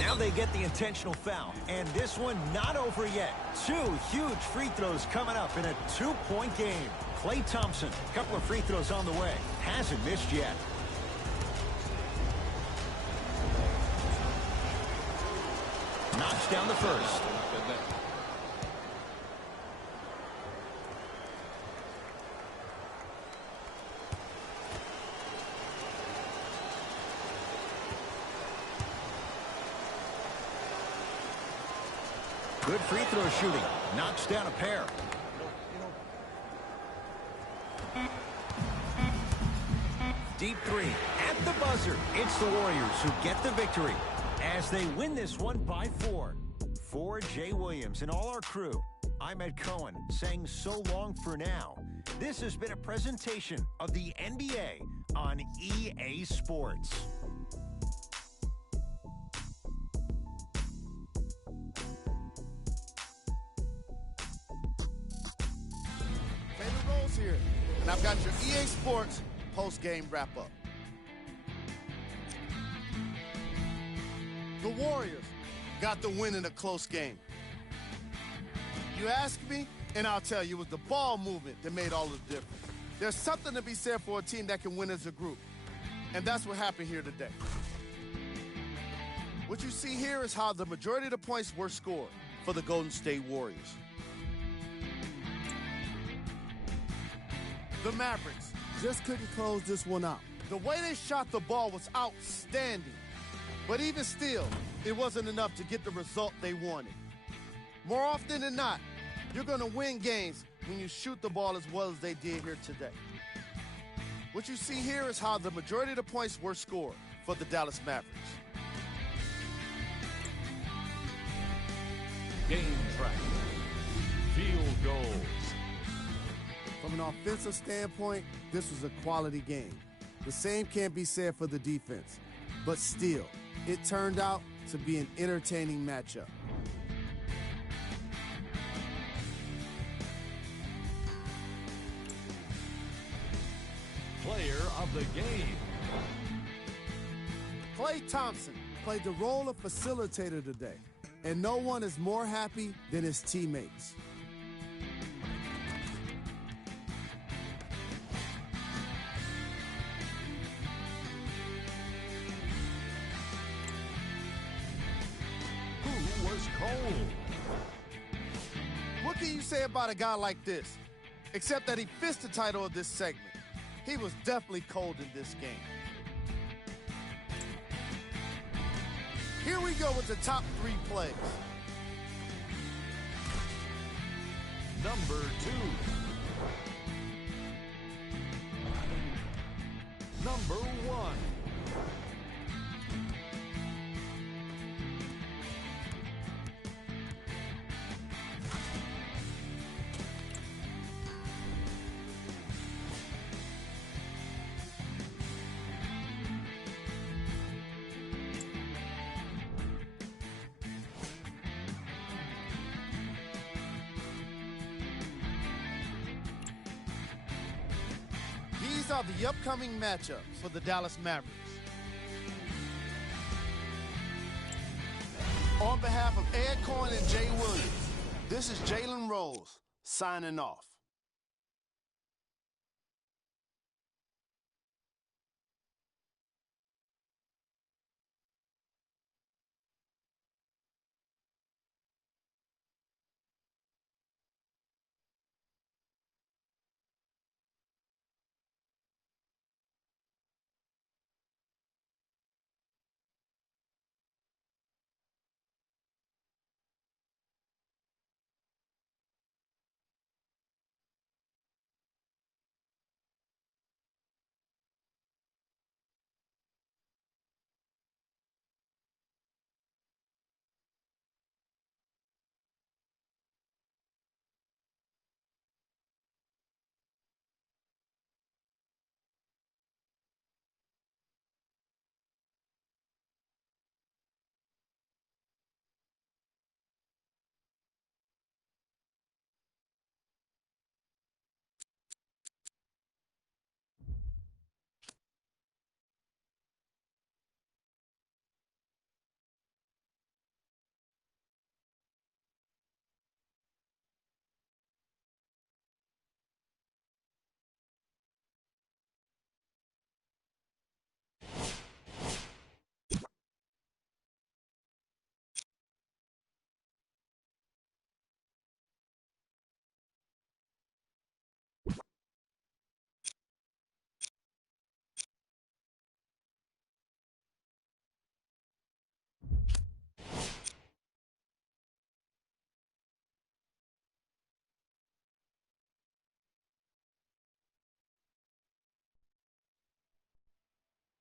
Now they get the intentional foul, and this one not over yet. 2 huge free throws coming up in a 2-point game. Klay Thompson, a couple of free throws on the way. Hasn't missed yet. Knocks down the first. Good free throw shooting. Knocks down a pair. Deep three at the buzzer. It's the Warriors who get the victory as they win this one by 4. For Jay Williams and all our crew, I'm Ed Cohen saying so long for now. This has been a presentation of the NBA on EA Sports. Taylor Rose here, and I've got your EA Sports post-game wrap-up. The Warriors got the win in a close game. You ask me, and I'll tell you, it was the ball movement that made all the difference. There's something to be said for a team that can win as a group, and that's what happened here today. What you see here is how the majority of the points were scored for the Golden State Warriors. The Mavericks Just couldn't close this one out. The way they shot the ball was outstanding. But even still, it wasn't enough to get the result they wanted. More often than not, you're going to win games when you shoot the ball as well as they did here today. What you see here is how the majority of the points were scored for the Dallas Mavericks. Game track. Field goals. From an offensive standpoint, this was a quality game. The same can't be said for the defense. But still, it turned out to be an entertaining matchup. Player of the game. Klay Thompson Played the role of facilitator today, and no one is more happy than his teammates. Who was cold? What can you say about a guy like this? Except that he fits the title of this segment. He was definitely cold in this game. Here we go with the top 3 plays. Number 2. Number 1. are the upcoming matchups for the Dallas Mavericks. On behalf of Ed Cohen and Jay Williams, this is Jalen Rose signing off.